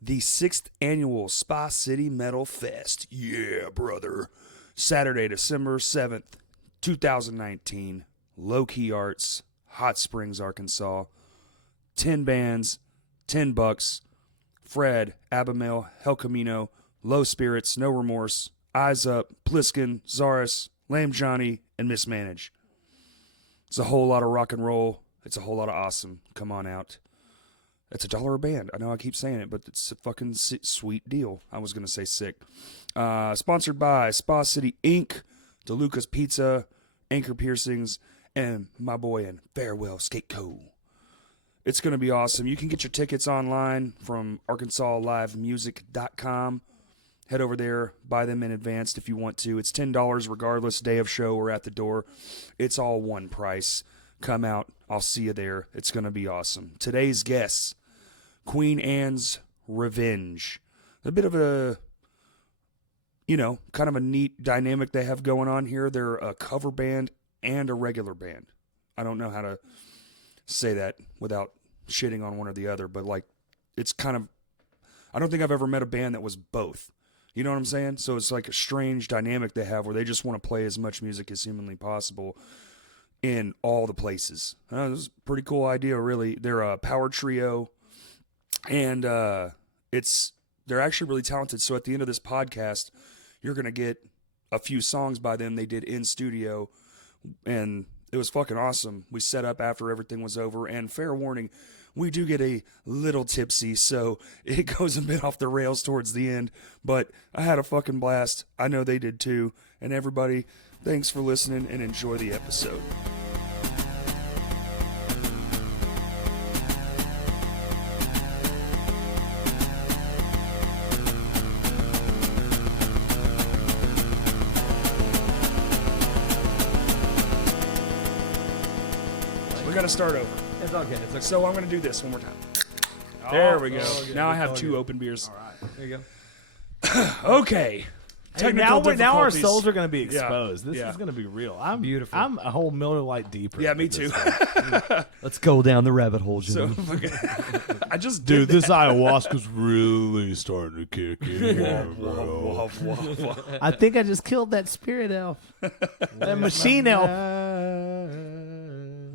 the 6th annual Spa City Metal Fest. Yeah, brother. Saturday, December 7th, 2019. Low Key Arts, Hot Springs, Arkansas. 10 bands, $10. Fred, Abimael, Hell Camino, Low Spirits, No Remorse, Eyes Up, Pliskin, Zaris, Lame Johnny, and Mismanage. It's a whole lot of rock and roll. It's a whole lot of awesome. Come on out. It's $1 a band. I know I keep saying it, but it's a fucking sweet deal. I was going to say sick. Sponsored by Spa City Inc., DeLuca's Pizza, Anchor Piercings, and my boy in Farewell Skate Co. It's going to be awesome. You can get your tickets online from ArkansasLiveMusic.com. Head over there, buy them in advance if you want to. It's $10 regardless, day of show or at the door. It's all one price. Come out. I'll see you there. It's going to be awesome. Today's guests, Queen Anne's Revenge. A bit of a, kind of a neat dynamic they have going on here. They're a cover band and a regular band. I don't know how to say that without shitting on one or the other, but it's kind of, I don't think I've ever met a band that was both. You know what I'm saying? So it's like a strange dynamic they have where they just want to play as much music as humanly possible in all the places. This is a pretty cool idea, really. They're a power trio, and they're actually really talented. So at the end of this podcast, you're going to get a few songs by them they did in studio, and it was fucking awesome. We set up after everything was over, and fair warning, we do get a little tipsy, so it goes a bit off the rails towards the end, but I had a fucking blast. I know they did too, and everybody, thanks for listening, and enjoy the episode. We got to start over. It's okay. It's okay. So I'm going to do this one more time. There we go. Now I have two open beers. All right. There you go. Okay. Hey, now our souls are going to be exposed. Yeah. This is going to be real. I'm beautiful. I'm a whole Miller Lite deeper. Yeah, me too. Let's go down the rabbit hole, Jim. So, I just dude, this ayahuasca's really starting to kick in. I think I just killed that spirit elf, that machine elf.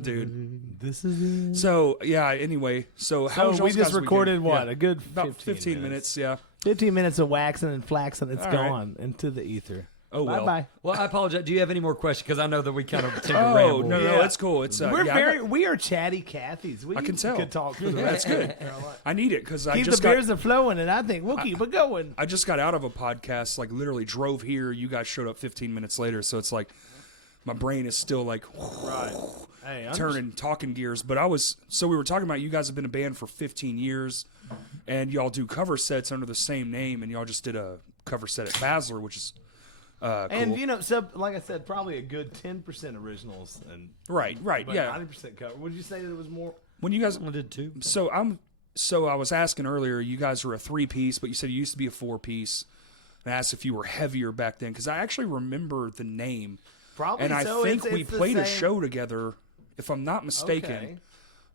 Dude, this is it. So yeah. Anyway, so how was we y'all's just guys' recorded weekend? what a good about 15 minutes. Yeah. 15 minutes of waxing and flaxing. It's All gone into the ether. Oh well. Bye. Well, I apologize. Do you have any more questions? Because I know that we kind of tend to Oh ramble. no, it's cool. It's We are chatty Cathys. We I can tell. Could talk for the That's rest. good. I need it because I Keep just the beers are flowing, and I think we'll keep it going. I just got out of a podcast. Like literally drove here. You guys showed up 15 minutes later, so it's like my brain is still like turning talking gears. But we were talking about you guys have been a band for 15 years, and y'all do cover sets under the same name, and y'all just did a cover set at Basler, which is cool. And so like I said, probably a good 10% originals and right, but yeah, 90% cover. Would you say that it was more? When you guys did too. So I was asking earlier. You guys were a 3-piece, but you said you used to be a 4-piece. And I asked if you were heavier back then because I actually remember the name. Probably, and I so. think It's we the played a same. show together, if I'm not mistaken.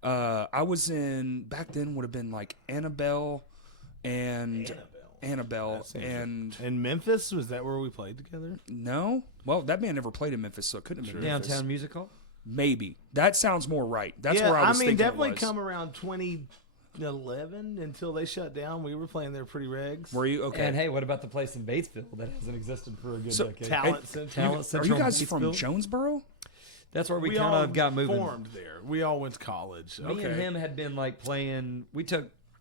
Okay. I was in back then would have been like Annabelle and in Memphis. Was that where we played together? No, well that band never played in Memphis, so it couldn't have been Memphis. Downtown Music Hall? Maybe that sounds more right. That's where I was thinking. Definitely it was. come around 2011 until they shut down. We were playing there pretty regs. Were you okay? And hey, what about the place in Batesville that hasn't existed for a good decade? Talent Central. Are you guys from Jonesboro? That's where we kind all of got moving. Formed there. We all went to college. Me and him had been like playing.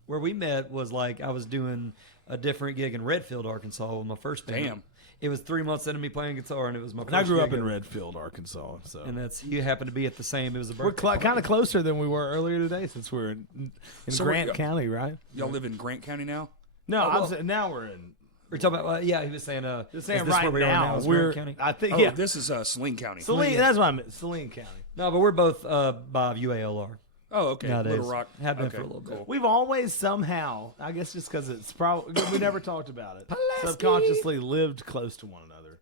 Where we met was like I was doing a different gig in Redfield, Arkansas with my first band. Damn. It was 3 months into me playing guitar, and it was my first And I grew up gig in ever. Redfield, Arkansas. So. And he happened to be at the same. It was a We're birthday kind of closer than we were earlier today, since we're in So Grant County, right? Y'all live in Grant County now? No, well- I'm saying now we're in. We're talking about. Yeah, he was saying. Just saying is this right where we now, are is we're. Grant County? I think Oh, yeah. this is Saline County. Saline, that's what I meant. Saline County. No, but we're both by UALR. Oh, okay. Nowadays. Little Rock. Have been Okay, for a little bit. cool. We've always somehow, I guess, just because it's probably we never talked about it. Subconsciously lived close to one another.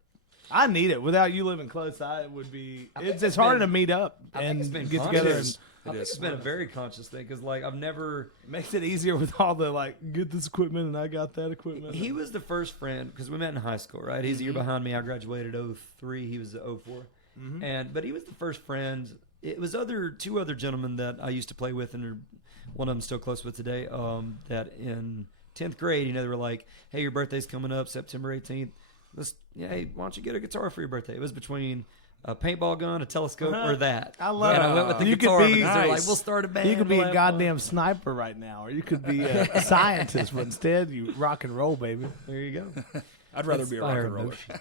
I need it. Without you living close, I would be. It's harder to meet up I think and it's been get fun. together. It And is. I think it's been a very conscious thing because, like, I've never. It makes it easier with all the, like, get this equipment and I got that equipment. He was the first friend because we met in high school, right? He's a year behind me. I graduated 03. He was 04. But he was the first friend. It was two other gentlemen that I used to play with, and one of them still close with today. That in 10th grade, they were like, "Hey, your birthday's coming up, September 18th. Hey, why don't you get a guitar for your birthday?" It was between a paintball gun, a telescope, or that. I love And it. I went with the You could guitar be- because they're like, Nice. "We'll start a band." You could be we'll a have goddamn fun." sniper right now, or you could be a scientist, but instead you rock and roll, baby. There you go. I'd rather be a rock Inspire and roller. emotion.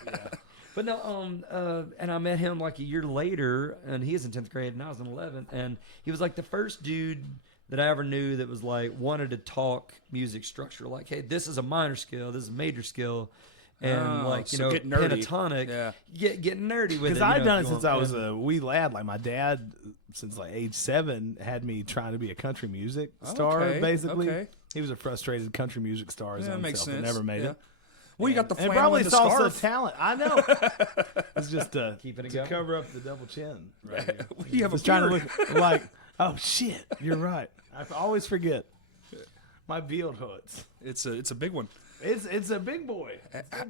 But no, and I met him like a year later, and he was in 10th grade, and I was in 11th, and he was like the first dude that I ever knew that was like wanted to talk music structure, like, hey, this is a minor scale, this is a major scale, and so get nerdy. pentatonic, Yeah. get nerdy with it. Because I'd done it if you since want. I was a wee lad. Like my dad, since like age 7, had me trying to be a country music star. Okay, Basically, okay. he was a frustrated country music star his Yeah, that own makes self and sense. never made Yeah. it. Well, you got the And flannel probably and the salsa scarf. talent. I know. It's just Keeping it to going. cover up the double chin. Right here. You have a Just trying to beard. look like, oh shit, you're right. I always forget my beard hoods. It's a big one. It's a big boy.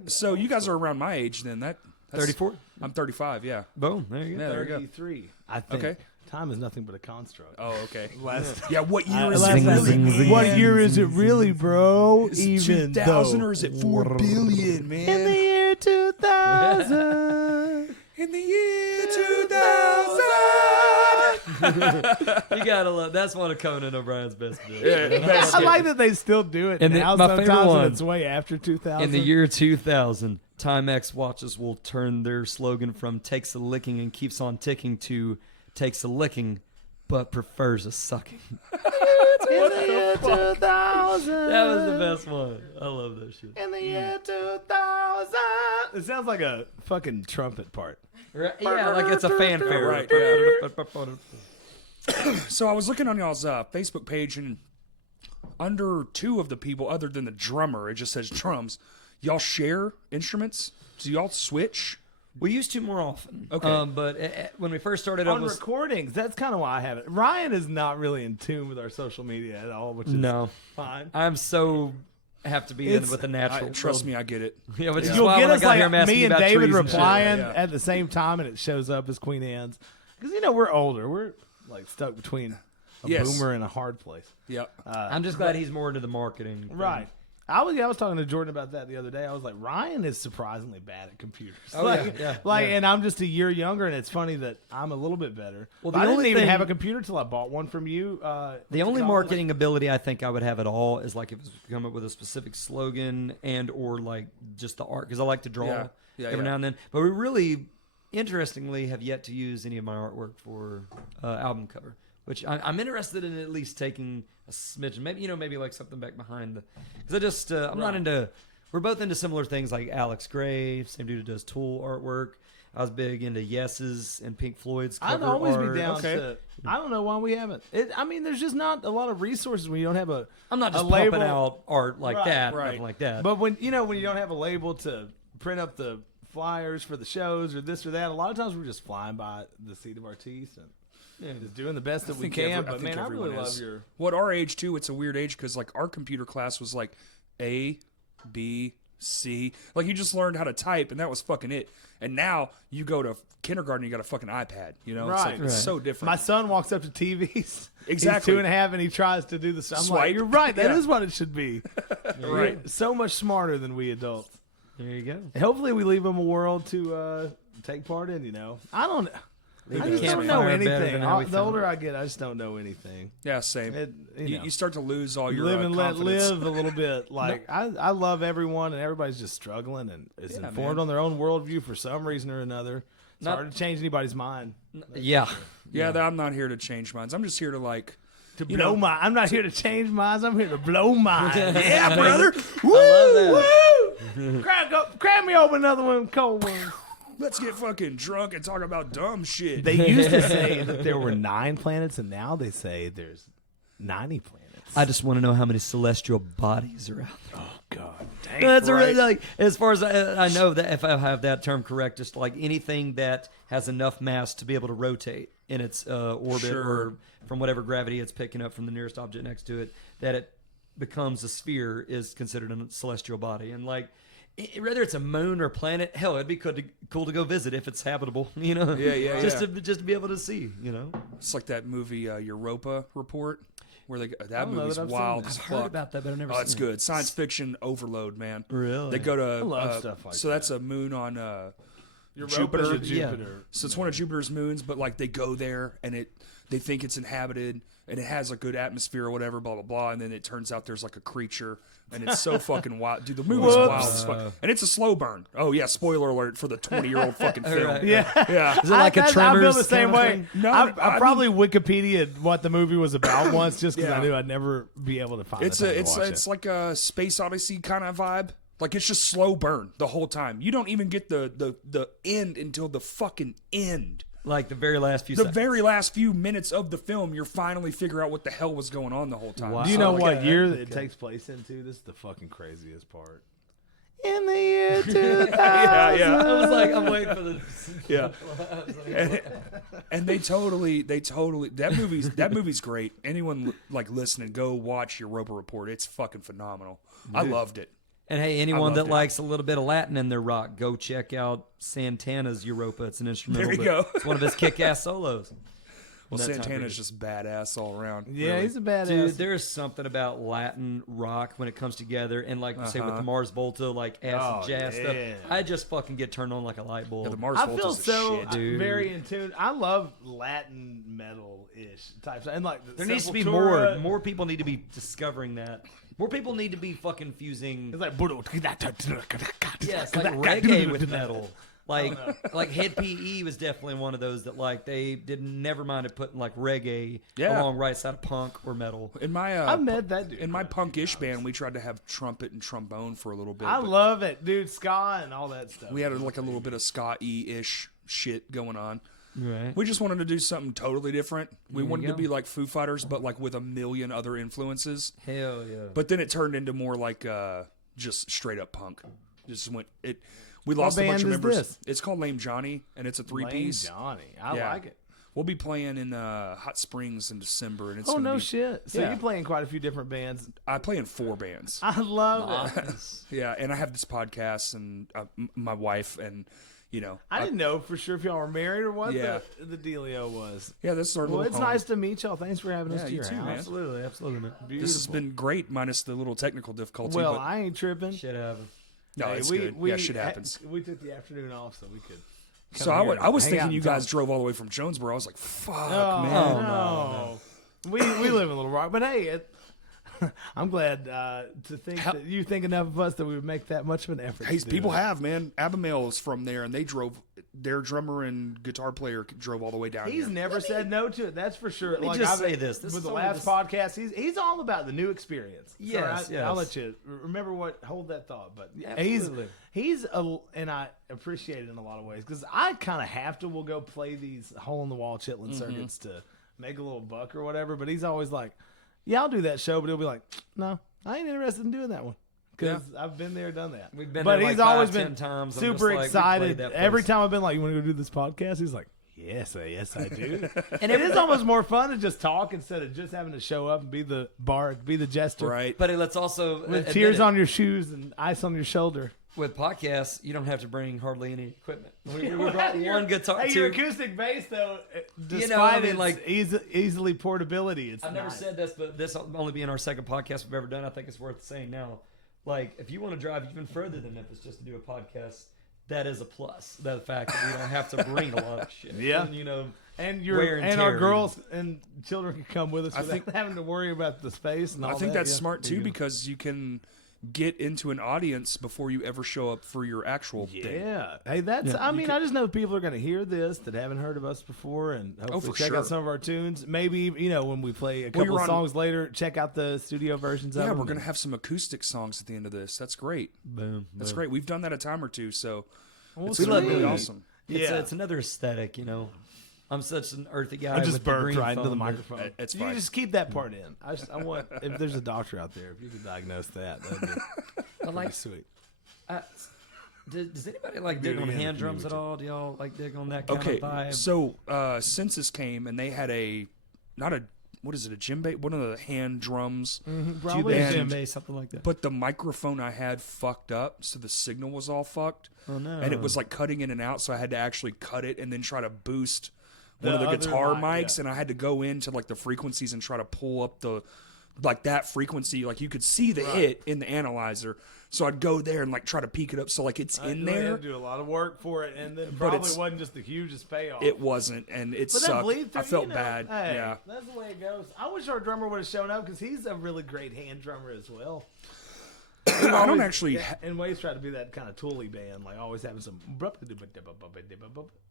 So you guys are around my age then. That's 34. I'm 35. Yeah. Boom. There you go. Yeah, there you go. 33. I think. Okay. Time is nothing but a construct. Oh, okay. Last Yeah. What year is last it time- really? What year is it really, bro? Is it Even 2000 though or is it 4 billion, in the man? year 2000. In the year 2000. You gotta love. That's one of Conan O'Brien's best bits. Yeah, I like that they still do it And now. my favorite Sometimes one. when it's way after 2000. In the year 2000, Timex watches will turn their slogan from "takes a licking and keeps on ticking" to "takes a licking, but prefers a sucking." in the year 2000. That was the best one. I love that shit. In the year 2000. It sounds like a fucking trumpet part. Right, yeah, like it's a fanfare. Right, So I was looking on y'all's Facebook page, and under 2 of the people, other than the drummer, it just says drums. Y'all share instruments? Do y'all switch? We used to more often. Okay. But when we first started, On it was recordings, that's kind of why I have it. Ryan is not really in tune with our social media at all, which is no. fine. I'm so have to be in It's- with the natural. Trust me, I get it. Yeah, which is You'll why get when I us got here, like I'm asking me you and about David trees and shit. replying Yeah. at the same time, and it shows up as Queen Anne's. Because, we're older. We're like stuck between a Yes. boomer and a hard place. Yeah. I'm just glad he's more into the marketing. thing. Right. I was talking to Jordan about that the other day. I was like, Ryan is surprisingly bad at computers. Oh, like, yeah, like, yeah. and I'm just a year younger, and it's funny that I'm a little bit better. Well, But the I didn't only even thing- have a computer till I bought one from you. The only college. marketing ability I think I would have at all is like if it was come up with a specific slogan and or like just the art, because I like to draw Yeah. Yeah, every yeah. now and then. But we really, interestingly, have yet to use any of my artwork for album cover, which I'm interested in at least taking a smidgen. Maybe maybe like something back behind the, because I just I'm not into. We're both into similar things like Alex Gray, same dude who does Tool artwork. I was big into Yeses and Pink Floyd's cover I'd always art. be down Okay. to. I don't know why we haven't. There's just not a lot of resources when you don't have a. I'm not a just label. pumping out art like Right, that, right. nothing like that. But when you don't have a label to print up the flyers for the shows or this or that, a lot of times we're just flying by the seat of our teeth and just doing the best that we think can. every- I But think man, I really everyone love is. your. What our age too? It's a weird age because like our computer class was like A, B, C. Like you just learned how to type, and that was fucking it. And now you go to kindergarten, you got a fucking iPad. It's Right. like, it's so different. My son walks up to TVs. Exactly. He's 2.5 and he tries to do this. I'm like, Swipe. you're right. That is Yeah. what it should be. Right. You're so much smarter than we adults. there you go. Hopefully, we leave them a world to take part in. I don't. Leave I the just don't know campfire better anything. than how we The found older it. I get, I just don't know anything. Yeah, same. You You start to lose all your live and let confidence. live a little bit. Like I love everyone, and everybody's just struggling and is Yeah, informed man. on their own worldview for some reason or another. It's Not- hard to change anybody's mind. Yeah. Yeah, I'm not here to change minds. I'm just here to like To You blow know- my, I'm not here to change minds. I'm here to blow mine. yeah, brother. love Woo! Crack me open another one, cold one. Let's get fucking drunk and talk about dumb shit. They used to say that there were 9 planets, and now they say there's 90 planets. I just want to know how many celestial bodies are out there. Oh God, dang. That's right. really, like, as far as I know, that if I have that term correct, just like anything that has enough mass to be able to rotate in its orbit Sure. or from whatever gravity it's picking up from the nearest object next to it, that it becomes a sphere is considered a celestial body. And like, whether it's a moon or a planet, hell, it'd be cool to go visit if it's habitable, you know? Yeah, just to be able to see, you know? It's like that movie Europa Report, where that don't know movie's that I've seen wild that. as I've fuck. heard about that, but I've never Oh, seen it's it. good. Science fiction overload, man. Really? They go to I love stuff like so that. that's a moon on Europa's Jupiter. a Jupiter. So it's one of Jupiter's moons, but like they go there and they think it's inhabited and it has a good atmosphere or whatever, blah blah blah, and then it turns out there's like a creature and it's so fucking wild. Dude, the movie's Whoops. wild as fuck. And it's a slow burn. Oh yeah, spoiler alert for the 20-year-old fucking film. Right. Yeah. Yeah. Is it like a I feel Tremors the same kind of way. thing? No, I probably Wikipedia'd what the movie was about once, just because Yeah. I knew I'd never be able to find It's the time it's to watch it's it. like a Space Odyssey kind of vibe. Like it's just slow burn the whole time. You don't even get the end until the fucking end. Like the very last few The seconds. very last few minutes of the film, you're finally figure out what the hell was going on the whole time. Wow. Do you know Okay. what year it takes place into? This is the fucking craziest part. In the year 2000. Yeah. I was like, I'm waiting for the. Yeah. And they totally that movie's great. Anyone like listening, go watch Europa Report. It's fucking phenomenal. I loved it. And hey, anyone that loved it. likes a little bit of Latin in their rock, go check out Santana's Europa. It's an instrumental. There you but go. It's one of his kick-ass solos. Well, That time Santana's period. just badass all around. Yeah, really. he's a badass. Dude, there's something about Latin rock when it comes together, and like you say with the Mars Volta, like acid jazz yeah. stuff. I just fucking get turned on like a light bulb. Yeah, the Mars I Volta's feel the so shit. dude. very in tune. I love Latin metal-ish types, and like There needs to be Sepultura. more people need to be discovering that. More people need to be fucking fusing. It's like Yes, like reggae with metal. Like Head PE was definitely one of those that like they didn't never minded putting like reggae Yeah. along right side of punk or metal. In my I met that dude. in my punk-ish band, we tried to have trumpet and trombone for a little bit. I but love it, dude. Ska and all that stuff. we had like a little bit of ska-ish shit going on. Right. We just wanted to do something totally different. We wanted to go. be like Foo Fighters, but like with a million other influences. Hell yeah. But then it turned into more like just straight up punk. Just went it. We lost a bunch band of is members. this? It's called Lame Johnny, and it's a Lame three-piece. Johnny. I Yeah. like it. We'll be playing in Hot Springs in December, and it's Oh gonna no be, shit! So Yeah. you're playing quite a few different bands. I play in 4 bands. I love it. Nice. Yeah, and I have this podcast, and my wife, and you know, I didn't know for sure if y'all were married or what Yeah. the dealio was. yeah, this is our Well, little it's home. nice to meet y'all. Thanks for having us Yeah, to you your too, house. man. Absolutely, absolutely, man. Beautiful. This has been great, minus the little technical difficulty. well, but, I ain't tripping. Shit happens. no, Hey, it's good. Yeah, shit happens. We took the afternoon off so we could. So I was hang out thinking and you guys talk. drove all the way from Jonesboro. I was like, fuck, Oh, man. no. We live in Little Rock, but hey, I'm glad to think that you think enough of us that we would make that much of an effort. Hey, to do people it. have, man. Abimail is from there, and they drove. Their drummer and guitar player drove all the way down He's here. never said no to it. That's for sure. Let me Like, just I've- say this. This with is the only last this- podcast, he's all about the new experience. Yes, So yes. I'll let you remember hold that thought. But Absolutely. and I appreciate it in a lot of ways because I kind of have to. We'll go play these hole in the wall chitlin circuits to make a little buck or whatever. But he's always like, "Yeah, I'll do that show," but he'll be like, "No, I ain't interested in doing that one." Because I've been there, done that. We've been but there he's like always 5-10 been times. I'm super just like, we played excited. that Every place. time I've been like, "You want to go do this podcast?" He's like, "Yes, I do." And it is almost more fun to just talk instead of just having to show up and be the jester, Right. But let's also with admit tears it, on your shoes and ice on your shoulder. with podcasts, you don't have to bring hardly any equipment. We brought one guitar. Hey, two. your acoustic bass though, despite I mean, its like- easily portability, it's I've never nice. said this, but this will only be in our second podcast we've ever done. I think it's worth saying now. Like, if you want to drive even further than Memphis just to do a podcast, that is a plus. The fact that we don't have to bring a lot of shit. Yeah. And, you know, And wear and our tear. girls and children can come with us I without think- having to worry about the space and all I that. think that's yeah. smart too because you can get into an audience before you ever show up for your actual thing. Yeah. Hey, that's. I mean, I just know people are going to hear this that haven't heard of us before, and hopefully for check sure. out some of our tunes. Maybe when we play a couple you're of on- songs later, check out the studio versions of Yeah, them. we're gonna have some acoustic songs at the end of this. That's great. boom. That's great. We've done that a time or two, so it's We gonna love be really doing it. awesome. It's, Yeah. it's another aesthetic, you know. I'm such an earthy guy. I just with the burped green right into the phone, but- microphone. It's you fine. just keep that part in. I want if there's a doctor out there, if you could diagnose that, that'd be But pretty like, sweet. does anybody like Do it dig on again hand if you drums need at all? Do y'all like dig on that kind Okay, of vibe? so Census came and they had what is it, a djembe? One of the hand drums. Probably And- djembe, something like that. But the microphone I had fucked up, so the signal was all fucked. Oh no! And it was like cutting in and out, so I had to actually cut it and then try to boost one of The the other guitar mic, mics, yeah. and I had to go into like the frequencies and try to pull up that frequency. Like you could see the hit in the analyzer, so I'd go there and like try to peak it up, so like it's in You there. had to do a lot of work for it, and then But probably it's- wasn't just the hugest payoff. It wasn't, and it but that sucked. bleed through, I felt you know, bad. Hey, Yeah. that's the way it goes. I wish our drummer would have shown up because he's a really great hand drummer as well. I don't actually. And Wade's tried to be that kind of tooly band, like always having some,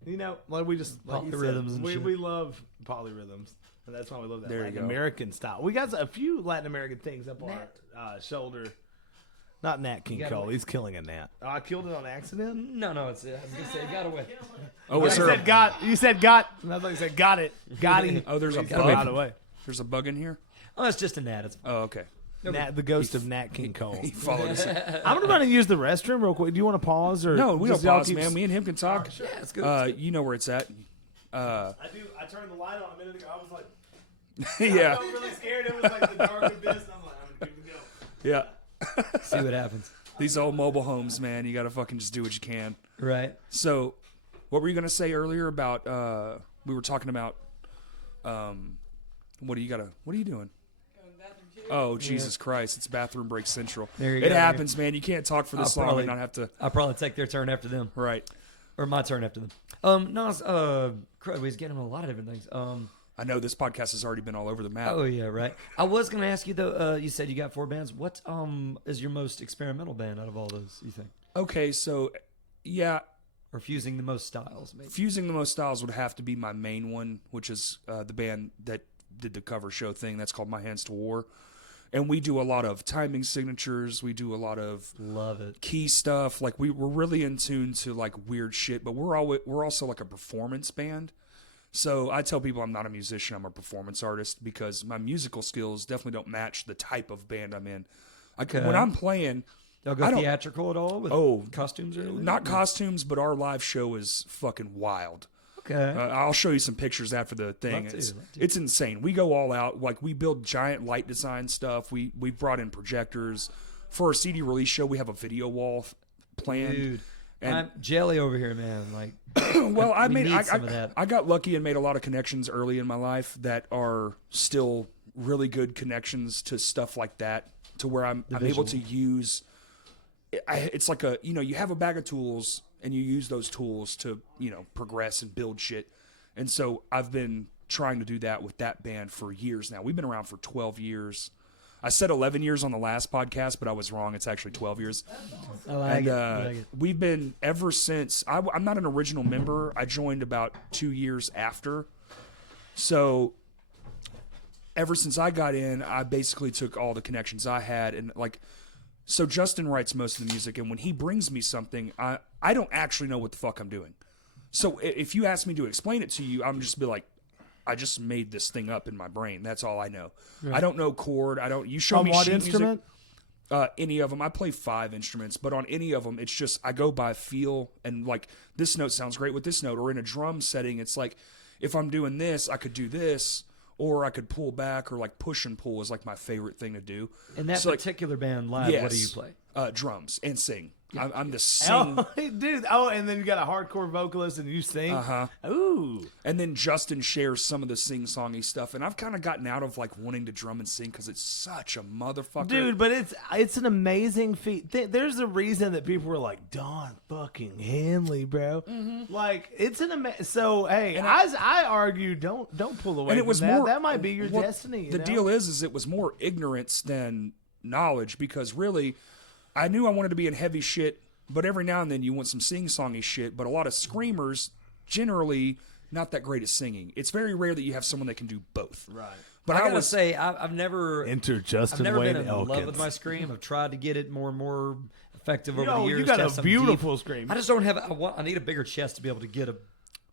you know, like we just like you said, Polyrhythms and shit. we love polyrhythms, and that's why we love that There you Latin go. American style. We got a few Latin American things up our shoulder. Not Nat King got Cole. away. He's killing a gnat. Oh, I killed it on accident. no, I was gonna say it got away. Oh, You is there? said got. You said got. And I thought you said got it. Got him. Oh, there's a He said got bug. away. There's a bug in here. Oh, it's just a gnat. It's Oh, okay. Nat, the ghost of Nat King Cole. He followed us. I'm gonna run and use the restroom real quick. Do you want to pause or No, we don't just y'all pause, keep- man. Me and him can talk. yeah, it's good. You know where it's at. I do. I turned the light on a minute ago. I was like, Yeah, I felt really scared. It was like the dark abyss. And I'm like, I'm gonna give it a go. yeah. See what happens. These old mobile homes, man. You gotta fucking just do what you can. Right. So, what were you gonna say earlier about? We were talking about. What are you doing? Oh, Jesus Christ! It's bathroom break central. There you It go. happens, man. You can't talk for this I'll long probably- and not have to. I'll probably take their turn after them, Right. or my turn after them. No, crud, we was getting on a lot of different things. I know this podcast has already been all over the map. Oh yeah, right. I was gonna ask you though. You said you got 4 bands. What is your most experimental band out of all those? You think, Okay, so yeah, or fusing the most styles? Maybe. fusing the most styles would have to be my main one, which is the band that did the cover show thing. That's called My Hands to War, and we do a lot of timing signatures. We do a lot of Love it. key stuff. Like we're really in tune to like weird shit, but we're also like a performance band. So I tell people I'm not a musician, I'm a performance artist, because my musical skills definitely don't match the type of band I'm in. Okay. When I'm playing, Y'all go I don't- theatrical at all with Oh, costumes or anything? not costumes, but our live show is fucking wild. Okay. I'll show you some pictures after the thing. Love to, It's, love to. it's insane. We go all out. Like we build giant light design stuff. We brought in projectors for our CD release show. We have a video wall planned. Dude, and- I'm jelly over here, man. Like, Well, I we made need some of that. I got lucky and made a lot of connections early in my life that are still really good connections to stuff like that, to where I'm able to use. It's like you have a bag of tools and you use those tools to progress and build shit, and so I've been trying to do that with that band for years now. We've been around for 12 years. I said 11 years on the last podcast, but I was wrong. It's actually 12 years. I like And it. I like it. we've been ever since. I'm not an original member. I joined about 2 years after. So ever since I got in, I basically took all the connections I had and so Justin writes most of the music, and when he brings me something, I don't actually know what the fuck I'm doing. So if you ask me to explain it to you, I'm just be like, I just made this thing up in my brain. That's all I know. I don't know chord. You show On me what sheet instrument? music. Any of them. I play 5 instruments, but on any of them, it's just I go by feel and like this note sounds great with this note. Or in a drum setting, it's like if I'm doing this, I could do this, or I could pull back, or like push and pull is like my favorite thing to do. In that So, like, particular band live, what do you yes, play? drums and sing. I'm the sing. Oh, dude. Oh, and then you got a hardcore vocalist and you sing. Uh-huh. Ooh. And then Justin shares some of the sing-songy stuff, and I've kind of gotten out of like wanting to drum and sing because it's such a motherfucker. Dude, but it's an amazing feat. There's a reason that people were like, Don fucking Henley, bro. Like, it's an amazing. So, hey, as I argue, don't pull away and it from was that. more That might be your well, destiny. You The know? deal is it was more ignorance than knowledge, because really I knew I wanted to be in heavy shit, but every now and then you want some sing-songy shit. But a lot of screamers generally not that great at singing. It's very rare that you have someone that can do both. Right. But I I gotta was say, I've never, Enter Justin I've never Wade been in Elkins. love with my scream. I've tried to get it more and more effective over Yo, the years. you got to a have some beautiful deep- scream. I just don't have. I need a bigger chest to be able to get a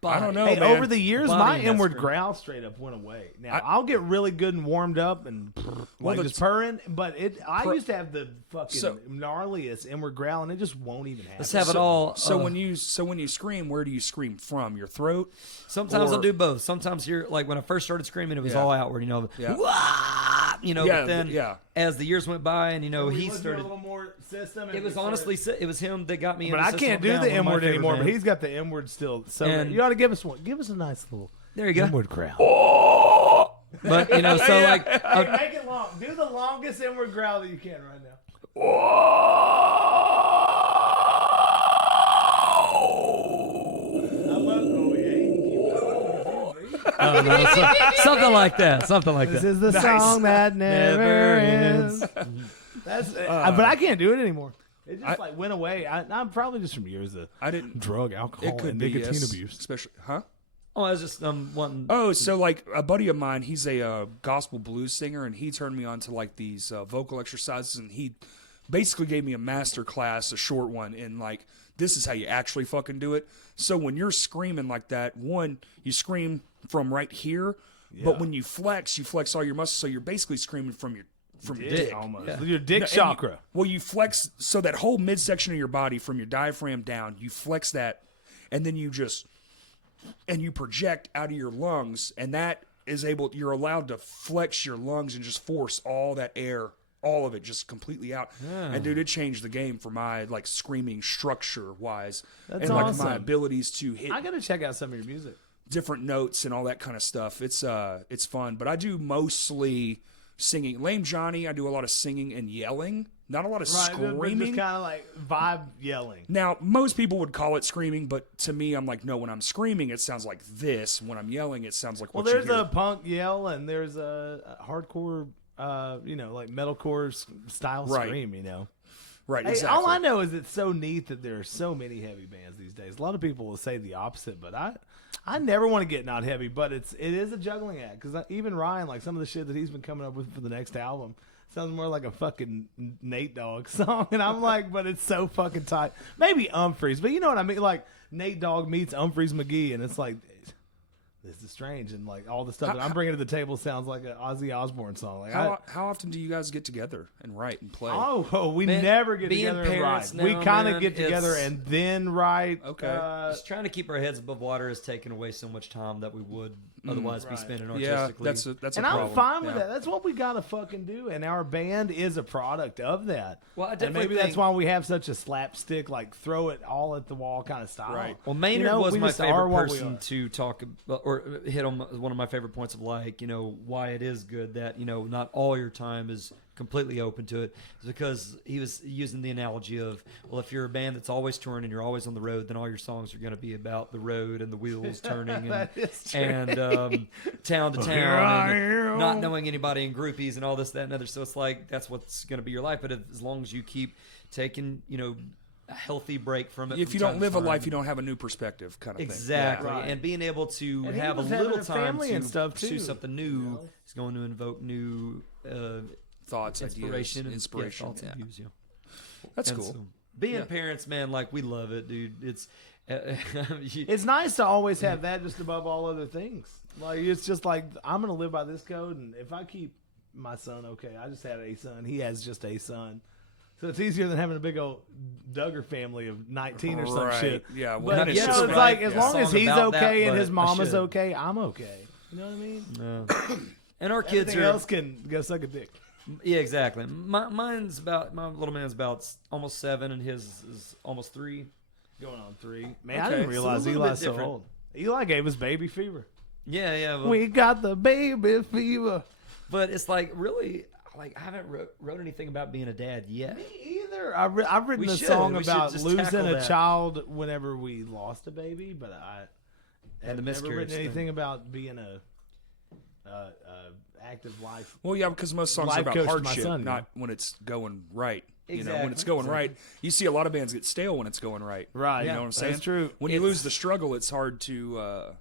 I don't know, Hey, man. over the years, Body my in that inward scream. growl straight up went away. Now I'll get really good and warmed up and like the just purring, but I Pro- used to have the fucking So- gnarliest inward growl, and it just won't even happen. Let's have it all. So when you scream, where do you scream from? Your throat? Sometimes or- I'll do both. Sometimes you're like when I first started screaming, it was Yeah. all outward. Yeah. Wah! Yeah, But then yeah. as the years went by, and We he listened to started. a little more system. and It was we honestly, started- it was him that got me. but into I System can't of do a Down, the one of my inward favorite anymore. But bands. he's got the inward still. So And- you ought to give us one. Give us a nice little There you go. inward growl. But so like, Hey, make it long. Do the longest inward growl that you can right now. I don't know, something like that. Something like This that. is the song that never Never ends. ends. That's, but I can't do it anymore. It just like went away. I'm probably just from years of I didn't. drug, alcohol, It could and be nicotine yes, abuse. especially, huh? Oh, I was just wanting. Oh, so like a buddy of mine, he's a gospel blues singer, and he turned me on to like these vocal exercises, and he basically gave me a master class, a short one, in like this is how you actually fucking do it. So when you're screaming like that, one, you scream from right here, but when you flex all your muscles, so you're basically screaming from your dick. Almost. Yeah. Your dick No, and chakra. you flex so that whole midsection of your body from your diaphragm down, you flex that, and then you project out of your lungs, and that is you're allowed to flex your lungs and just force all that air, all of it, just completely out. And dude, it changed the game for my like screaming structure wise, That's and like awesome. my abilities to hit I gotta check out some of your music. different notes and all that kind of stuff. It's fun, but I do mostly singing. Lame Johnny, I do a lot of singing and yelling, not a lot of But screaming. just kind of like vibe yelling. Now, most people would call it screaming, but to me, I'm like, no, when I'm screaming, it sounds like this. When I'm yelling, it sounds like Well, what there's you hear. a punk yell and there's a hardcore, like metalcore style Right. scream. Right, Hey, exactly. all I know is it's so neat that there are so many heavy bands these days. A lot of people will say the opposite, but I never want to get not heavy, but it is a juggling act because even Ryan, like some of the shit that he's been coming up with for the next album, sounds more like a fucking Nate Dogg song, and I'm like, but it's so fucking tight. Maybe Humphreys, but you know what I mean? Like Nate Dogg meets Humphreys McGee, and it's like. This is strange, and like all the stuff that I'm bringing to the table sounds like an Ozzy Osbourne song. Like, How often do you guys get together and write and play? we Man, never get being together and write. parents We now, kind of man, get together it's- and then write. Okay. Just trying to keep our heads above water has taken away so much time that we would otherwise be Right. spending yeah, artistically. that's a And problem. I'm fine with Yeah. that. That's what we gotta fucking do, and our band is a product of that. Well, I and definitely maybe that's think- why we have such a slapstick, like throw it all at the wall kind of style. Right. Well, Maynard was we my just are favorite what we person are. to talk about, or hit on one of my favorite points of like, why it is good that, not all your time is completely open to it. It's because he was using the analogy of, well, if you're a band that's always touring and you're always on the road, then all your songs are going to be about the road and the wheels turning and, That is true. and town to Here I town and am. not knowing anybody and groupies and all this, that, and other. So it's like, that's what's going to be your life. But as long as you keep taking, a healthy break from it. If from you time don't to live a time. life, you don't have a new perspective, kind of Exactly, Right. and being able to And he have a was having little a time family to and stuff, pursue too, something new is going to invoke new thing. Thoughts, inspiration, ideas, and inspiration. thoughts Yeah. and views. Yeah. That's And cool. so, being Yeah. parents, man, like we love it, dude. It's It's nice to always have that just above all other things. Like it's just like I'm gonna live by this code, and if I keep my son okay, I just had a son. He has just a son. So it's easier than having a big old Duggar family of 19 or some Right. shit. Yeah, well, But then you it's know, just it's about- like as yeah. long as Song he's about that, okay and but his I mama's should. okay, I'm okay. You know what I mean? and our kids Everything are else can go suck a dick. yeah, exactly. My little man's about almost 7, and his is almost 3. Going on 3. Man, I Okay, didn't so a realize little bit Eli's so different. old. Eli gave us baby fever. Yeah. Well, We got the baby fever. but it's like really. Like I haven't wrote anything about being a dad yet. Me either. I've written We a should. song We should about just losing tackle a that. child whenever we lost a baby, but I And the have never miscarriage written anything thing. about being a active life. Well, yeah, because most songs Life are about coach to my hardship, son, you not when it's going right. When Exactly. it's going right, you see a lot of bands get stale when it's going right. Right. You Yeah, know what I'm saying? that's true. When you It's- lose the struggle, it's hard to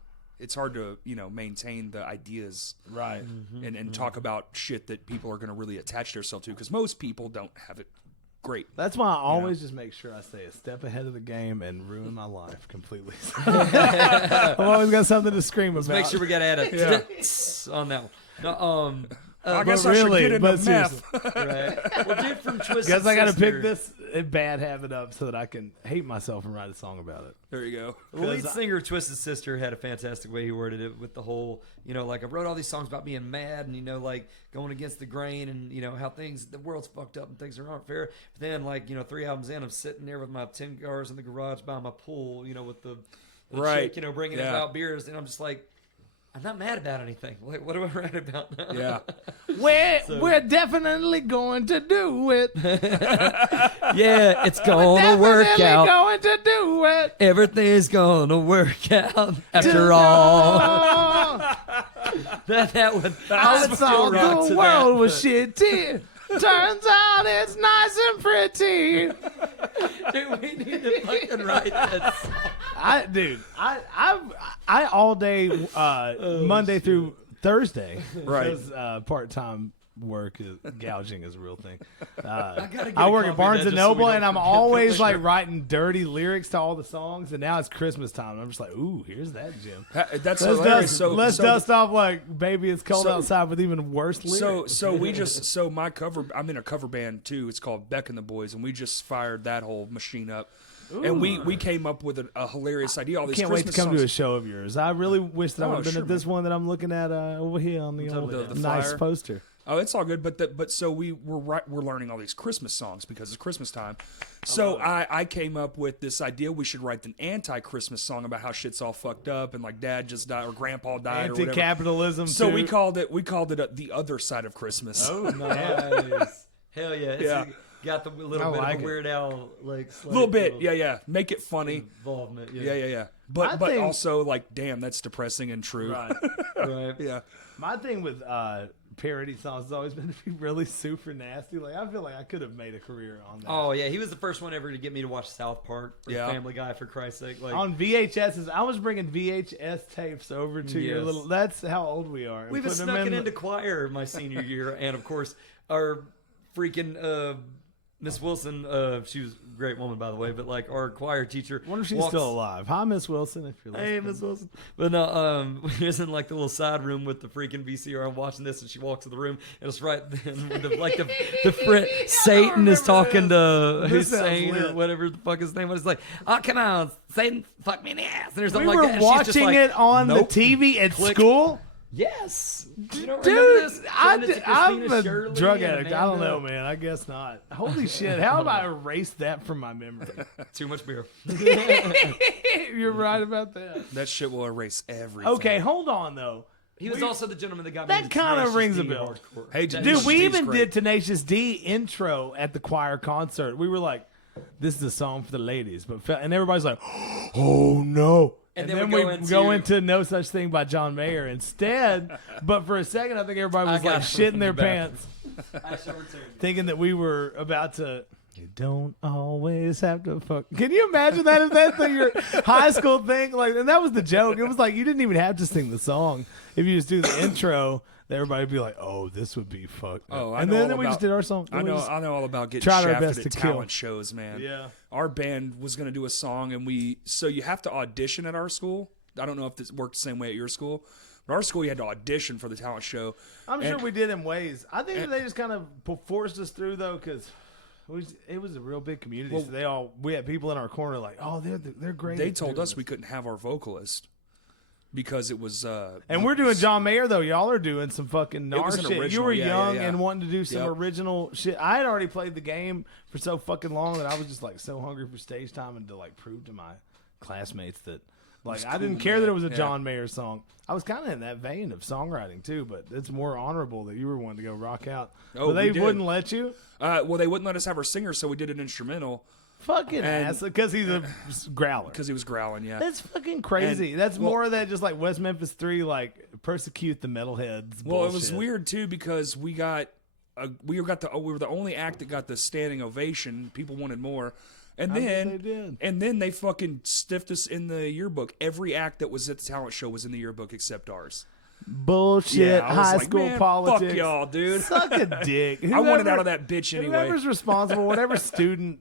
maintain the ideas Right. and talk about shit that people are going to really attach themselves to, because most people don't have it great. That's why I always just make sure I stay a step ahead of the game and ruin my life completely. I've always got something to scream about. Make sure we got to add a on that one. No, I guess but I should really, get into but meth. right. Well, dude from Twisted Because I got to pick Sister- this bad habit up so that I can hate myself and write a song about it. There you go. The lead singer of Twisted Sister had a fantastic way he worded it with the whole, like I wrote all these songs about being mad and, like going against the grain and, how the world's fucked up and things aren't fair. But then, 3 albums in, I'm sitting there with my 10 cars in the garage by my pool, with the Right. chick, bringing out beers. And I'm just like, I'm not mad about anything. Like, what do I write about now? Yeah. We're definitely going to do it. Yeah, it's gonna work Definitely out. going to do it. Everything's gonna work out after all. that would. I would thought rock the to world that. was shitty. Turns out it's nice and pretty. Dude, we need to fucking write that song. I all day Monday through Thursday. Right. Because part-time work is gouging is a real thing. gotta get I a work at copy Barnes of that and just so we Noble, don't and I'm forget always that. writing dirty lyrics to all the songs. And now it's Christmas time, and I'm just like, ooh, here's that Jim. That's Let's hilarious. dust, dust off "Baby It's Cold Outside" with even worse lyrics. I'm in a cover band too. It's called Beck and the Boys, and we just fired that whole machine up. And we came up with a hilarious idea. All these Can't wait to Christmas come to a songs. show of yours. I really wish that I would have been sure, at this one that I'm looking at over here on the old The nice flyer. poster. Oh, it's all good, but so we're learning all these Christmas songs because it's Christmas time. So I came up with this idea we should write an anti-Christmas song about how shit's all fucked up and like Dad just died or Grandpa died or whatever. Anti-capitalism. So too. we called it the other side of Christmas. Oh, Nice. Hell yeah. Yeah. Got the little I bit like of it. a Weird Al A little bit, yeah. Make it funny. involvement. Yeah. I But think- also like, damn, that's depressing and true. Right. Right. Yeah. My thing with parody songs has always been to be really super nasty. Like I feel like I could have made a career on that. Oh yeah, he was the first one ever to get me to watch South Park or Yeah. Family Guy, for Christ's sake. Like On VHSs, I was bringing VHS tapes over to your Yes. little. That's how old we are. we was Putting them snuck it in into choir my senior year, and of course our freaking Miss Wilson. She was a great woman, by the way, but like our choir teacher. I wonder if she's walks- still alive. Hi, Miss Wilson, if you're listening. Hey, Miss Wilson. But no, we was in like the little side room with the freaking VCR. I'm watching this, and she walks to the room, and it's right then with Satan is talking to This sounds Hussein or lit. whatever the fuck his name was. It's like, oh, come on, Satan, fuck me in the ass. And there's We something like were that. And she's just watching like, it on nope. the TV at Click. school. Yes. You don't remember Dude, this? Showing it to I'm Christina a Shirley drug and addict. I don't Amanda. know, man. I guess not. Holy shit. How have I erased that from my memory? Too much beer. You're right about that. That shit will erase everything. Okay, hold on, though. He was also the gentleman that got me That into kinda Tenacious rings a D bell. hardcore. Hey, Dude, Tenacious we D's even great. did Tenacious D intro at the choir concert. We were like, this is a song for the ladies. And everybody's like, oh, no. And And then then we we go go into- into No Such Thing by John Mayer instead. But for a second, I think everybody was I got like it shitting from their the back. pants, I shall return. thinking that we were about to. You don't always have to fuck. Can you imagine that if that's your high school thing? Like, and that was the joke. It was like you didn't even have to sing the song if you just do the intro. Everybody would be like, "Oh, this would be fucked." Oh, I and know then all we just about- did our song. I Then we know just- all about getting tried our shafted best at to kill. talent shows, man. Yeah. Our band was going to do a song, and so you have to audition at our school. I don't know if this worked the same way at your school, but our school you had to audition for the talent show. I'm And- sure we did in ways. I think that they just kind of forced us through though, because it was a real big community. Well- So we had people in our corner like, "Oh, they're great." They at told doing us this." we couldn't have our vocalist because it was. And we're doing John Mayer though. Y'all are doing some fucking It was gnar an shit. You original, were yeah, young yeah. and wanting to do some Yep. original shit. I had already played the game for so fucking long that I was just like so hungry for stage time and to like prove to my classmates that like was I didn't cool, care that it was a yeah. John Mayer song. I was kind of in that vein of songwriting too, but it's more honorable that you were wanting to go rock out. Oh, but they we did. wouldn't let you. Well, they wouldn't let us have our singer, so we did an instrumental Fucking And- ass, because he's a growler. because he was growling. Yeah. That's fucking crazy. And- That's well- more of that just like West Memphis 3, like persecute the metalheads. Well, it was bullshit. weird too because we were the only act that got the standing ovation. People wanted more, and I bet then they did. and then they fucking stiffed us in the yearbook. Every act that was at the talent show was in the yearbook except ours. bullshit I was high like, school man, politics. fuck y'all, dude. Suck a dick. I wanted out of that bitch anyway. Whoever's responsible, whatever student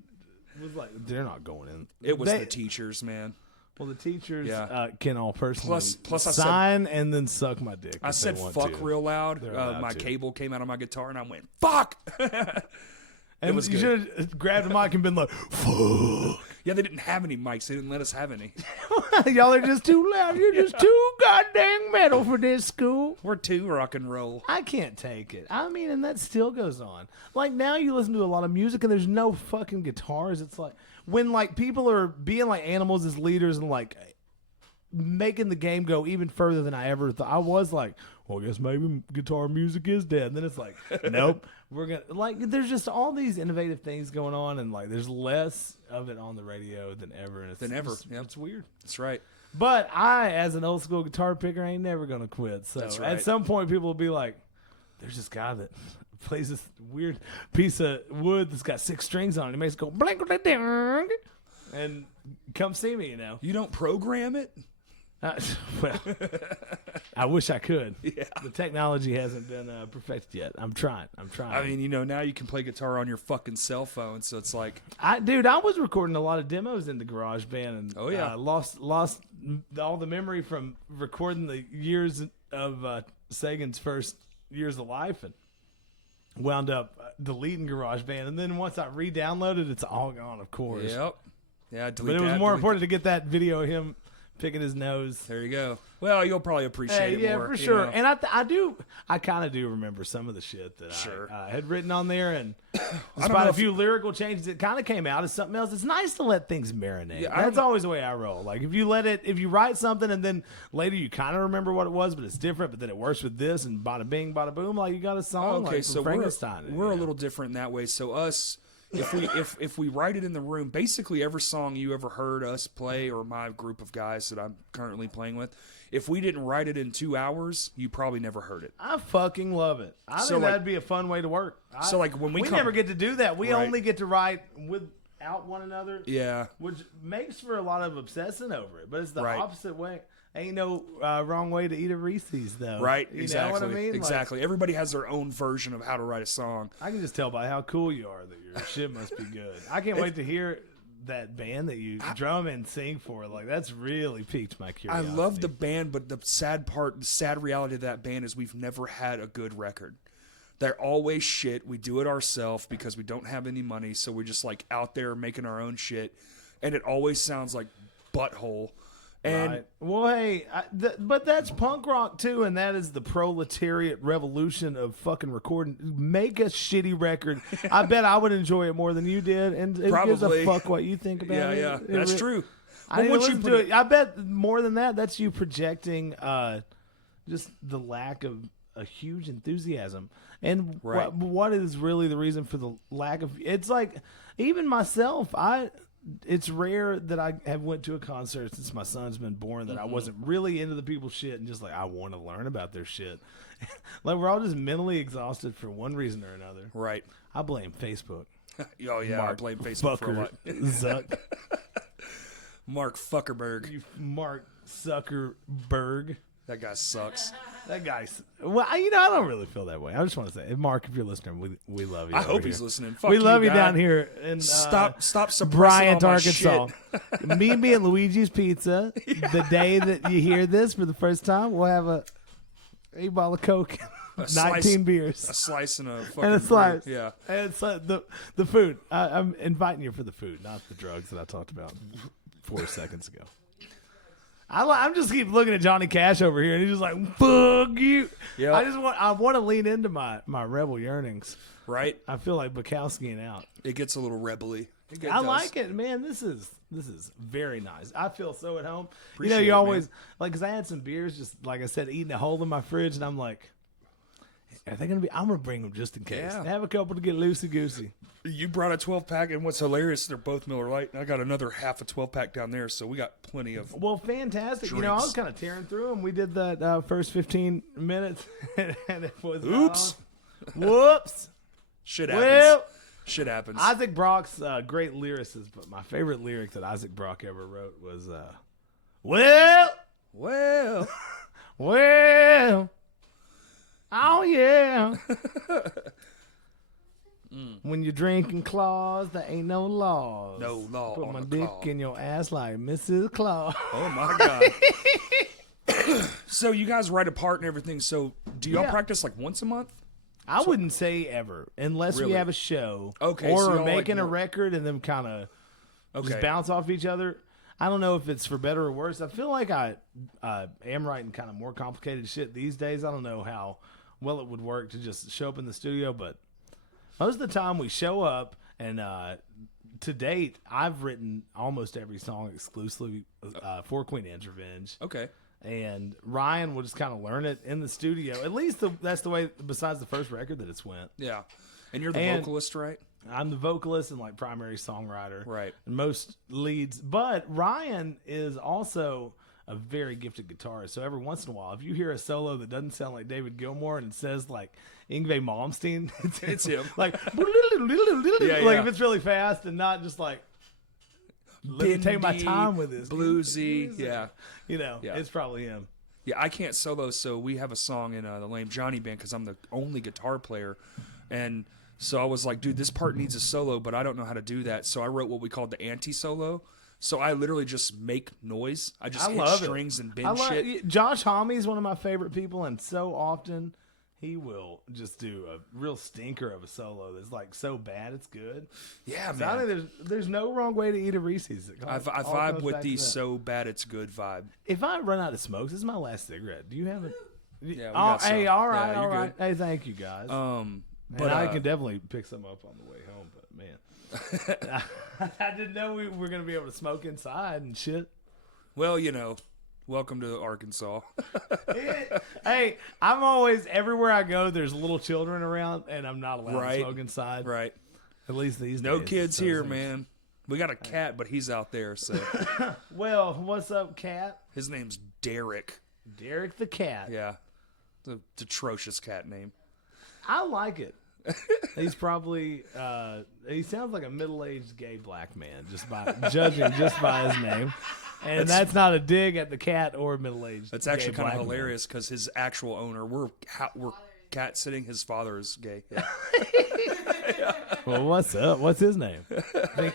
was like, they're not going in. It was the teachers, man. Well, the teachers Yeah. can all personally Plus I sign and then suck my dick. I if said they want fuck to. real loud. They're allowed My to. cable came out of my guitar and I went, fuck. And was you good. should have grabbed a mic and been like, fuck. Yeah, they didn't have any mics. They didn't let us have any. Y'all are just too loud. You're just too goddamn metal for this school. We're too rock and roll. I can't take it. I mean, and that still goes on. Like, now you listen to a lot of music and there's no fucking guitars. It's like, when, like, people are being like animals as leaders and, like, making the game go even further than I ever thought. I was like, well, I guess maybe guitar music is dead. And then it's like, nope. We're going to, like, there's just all these innovative things going on, and, like, there's less of it on the radio than ever. And it's, Yep. It's weird. That's right. But I, as an old school guitar picker, ain't never going to quit. So That's right. at some point, people will be like, there's this guy that plays this weird piece of wood that's got 6 strings on it. He makes it go blink, and come see me, you know. You don't program it? Well, I wish I could. Yeah. The technology hasn't been perfected yet. I'm trying. I mean, now you can play guitar on your fucking cell phone, so it's like, I was recording a lot of demos in the GarageBand, and Oh, yeah. lost all the memory from recording the years of Sagan's first years of life, and wound up deleting GarageBand. And then once I re-downloaded, it's all gone, of course. yep. Yeah, But it was more important to get that video of him picking his nose. There you go. Well, you'll probably appreciate it Yeah, more. for you sure. know. And I kind of do remember some of the shit that Sure. I had written on there, and know despite a if few lyrical changes, it kind of came out as something else. It's nice to let things marinate. Yeah, I That's don't- always the way I roll. Like, if you write something and then later you kind of remember what it was, but it's different, but then it works with this, and bada bing, bada boom, like you got a song. Okay, like so from Frankenstein. we're a little different in that way. So us, if we write it in the room, basically every song you ever heard us play, or my group of guys that I'm currently playing with, if we didn't write it in 2 hours, you probably never heard it. I fucking love it. I So, think like- that'd be a fun way to work. So, like, when we come- never get to do that. We Right. only get to write without one another. Yeah. Which makes for a lot of obsessing over it, but it's the Right. opposite way. Ain't no wrong way to eat a Reese's, though. Right, You exactly. know what I mean? Like, Exactly. Everybody has their own version of how to write a song. I can just tell by how cool you are that your shit must be good. I can't wait to hear that band that you drum and sing for. Like, that's really piqued my I curiosity. love the band, but the sad reality of that band is we've never had a good record. They're always shit. We do it ourselves because we don't have any money, so we're just like out there making our own shit, and it always sounds like butthole. And Right. Well, hey, but that's punk rock too, and that is the proletariat revolution of fucking recording. Make a shitty record. I bet I would enjoy it more than you did, and it gives a Probably. fuck what you think about yeah, it. yeah, It that's re- true. I But didn't once you listen put to it. I bet more than that, that's you projecting just the lack of a huge enthusiasm. And Right. what is really the reason for the lack of? It's like, even myself, it's rare that I have went to a concert since my son's been born that I wasn't really into the people's shit and just like, I want to learn about their shit. Like, we're all just mentally exhausted for one reason or another. Right. I blame Facebook. Oh yeah, I Mark blame Facebook for a Fucker lot. Zuck. Mark Fuckerberg. You Mark Zuckerberg. That guy sucks. That guy's well. I don't really feel that way. I just want to say, Mark, if you're listening, we love you. I over hope here. he's listening. Fuck We love you guy. down here in Stop suppressing Bryant, all my Arkansas. shit. Me being Luigi's Pizza. The day that you hear this for the first time, we'll have a bottle of Coke, 19 beers, A slice and a fucking and a slice. burger. Yeah. And it's the food. I'm inviting you for the food, not the drugs that I talked about 4 seconds ago. I'm just keep looking at Johnny Cash over here, and he's just like, "Fuck you." Yeah. I want to lean into my rebel yearnings. Right. I feel like Bukowskiing out. It gets a little rebel-y. I like it, man. This is very nice. I feel so at home. Appreciate You it, always man. like, because I had some beers, just like I said, eating a hole in my fridge, and I'm like, are they gonna be? I'm gonna bring them just in case. Yeah. Have a couple to get loosey goosey. You brought a 12-pack, and what's hilarious, they're both Miller Lite, and I got another half a 12-pack down there, so we got plenty of... Well, fantastic. I was Drinks. kind of tearing through them. We did that first 15 minutes, and it was Oops. Whoops. Shit happens. Well, Shit happens. Isaac Brock's great lyricist, but my favorite lyric that Isaac Brock ever wrote was, well, Well... Well, oh yeah. When you're drinking Claus, there ain't no laws. No law Put on my the dick claw. in your ass like Mrs. Claus. Oh my god. So you guys write a part and everything. So do y'all Yeah. practice like once a month? I wouldn't say ever, unless Really? we have a show. Okay, Or so we're y'all like making a more- record and then kind of Okay. just bounce off each other. I don't know if it's for better or worse. I feel like I am writing kind of more complicated shit these days. I don't know how well it would work to just show up in the studio, but most of the time we show up, and to date, I've written almost every song exclusively for Queen Anne's Revenge. Okay. And Ryan will just kind of learn it in the studio. At least that's the way, besides the first record, that it's went. Yeah. And you're the And- vocalist, right? I'm the vocalist and like primary songwriter. Right. And most leads. But Ryan is also a very gifted guitarist. So every once in a while, if you hear a solo that doesn't sound like David Gilmour and it says like Yngwie Malmsteen, It's him. Like, Yeah, like yeah. if it's really fast and not just like, let me take my Bendy, time with this. bluesy. Yeah. You know, Yeah. it's probably him. Yeah, I can't solo, so we have a song in the Lame Johnny band because I'm the only guitar player. And so I was like, dude, this part needs a solo, but I don't know how to do that. So I wrote what we called the anti-solo. So I literally just make noise. I just I hit love it. strings and bend I love shit. Josh Homme is one of my favorite people, and so often he will just do a real stinker of a solo that's like so bad it's good. Yeah, So I man. think there's no wrong way to eat a Reese's. It I all vibe goes with back to the that. so bad it's good vibe. If I run out of smokes, this is my last cigarette. Do you have it? Yeah, we Oh, got hey, some. all right, Yeah, all you're right. Hey, thank you guys. But But I can definitely pick some up on the way home. But man, I didn't know we were gonna be able to smoke inside and shit. well, you know, welcome to Arkansas. Hey, I'm always everywhere I go. There's little children around, and I'm not allowed Right. to smoke inside. Right. At least these No days. kids So here, things- man. We got a cat, but he's out there, so Well, what's up, cat? his name's Derek. Derek the cat. Yeah. It's atrocious cat name. I like it. He's probably he sounds like a middle-aged gay black man just by judging just by his name. And that's not a dig at the cat or middle-aged. That's actually gay kind of black man. hilarious because his actual owner, we're cat sitting. His father is gay. Yeah. Well, what's up? What's his name?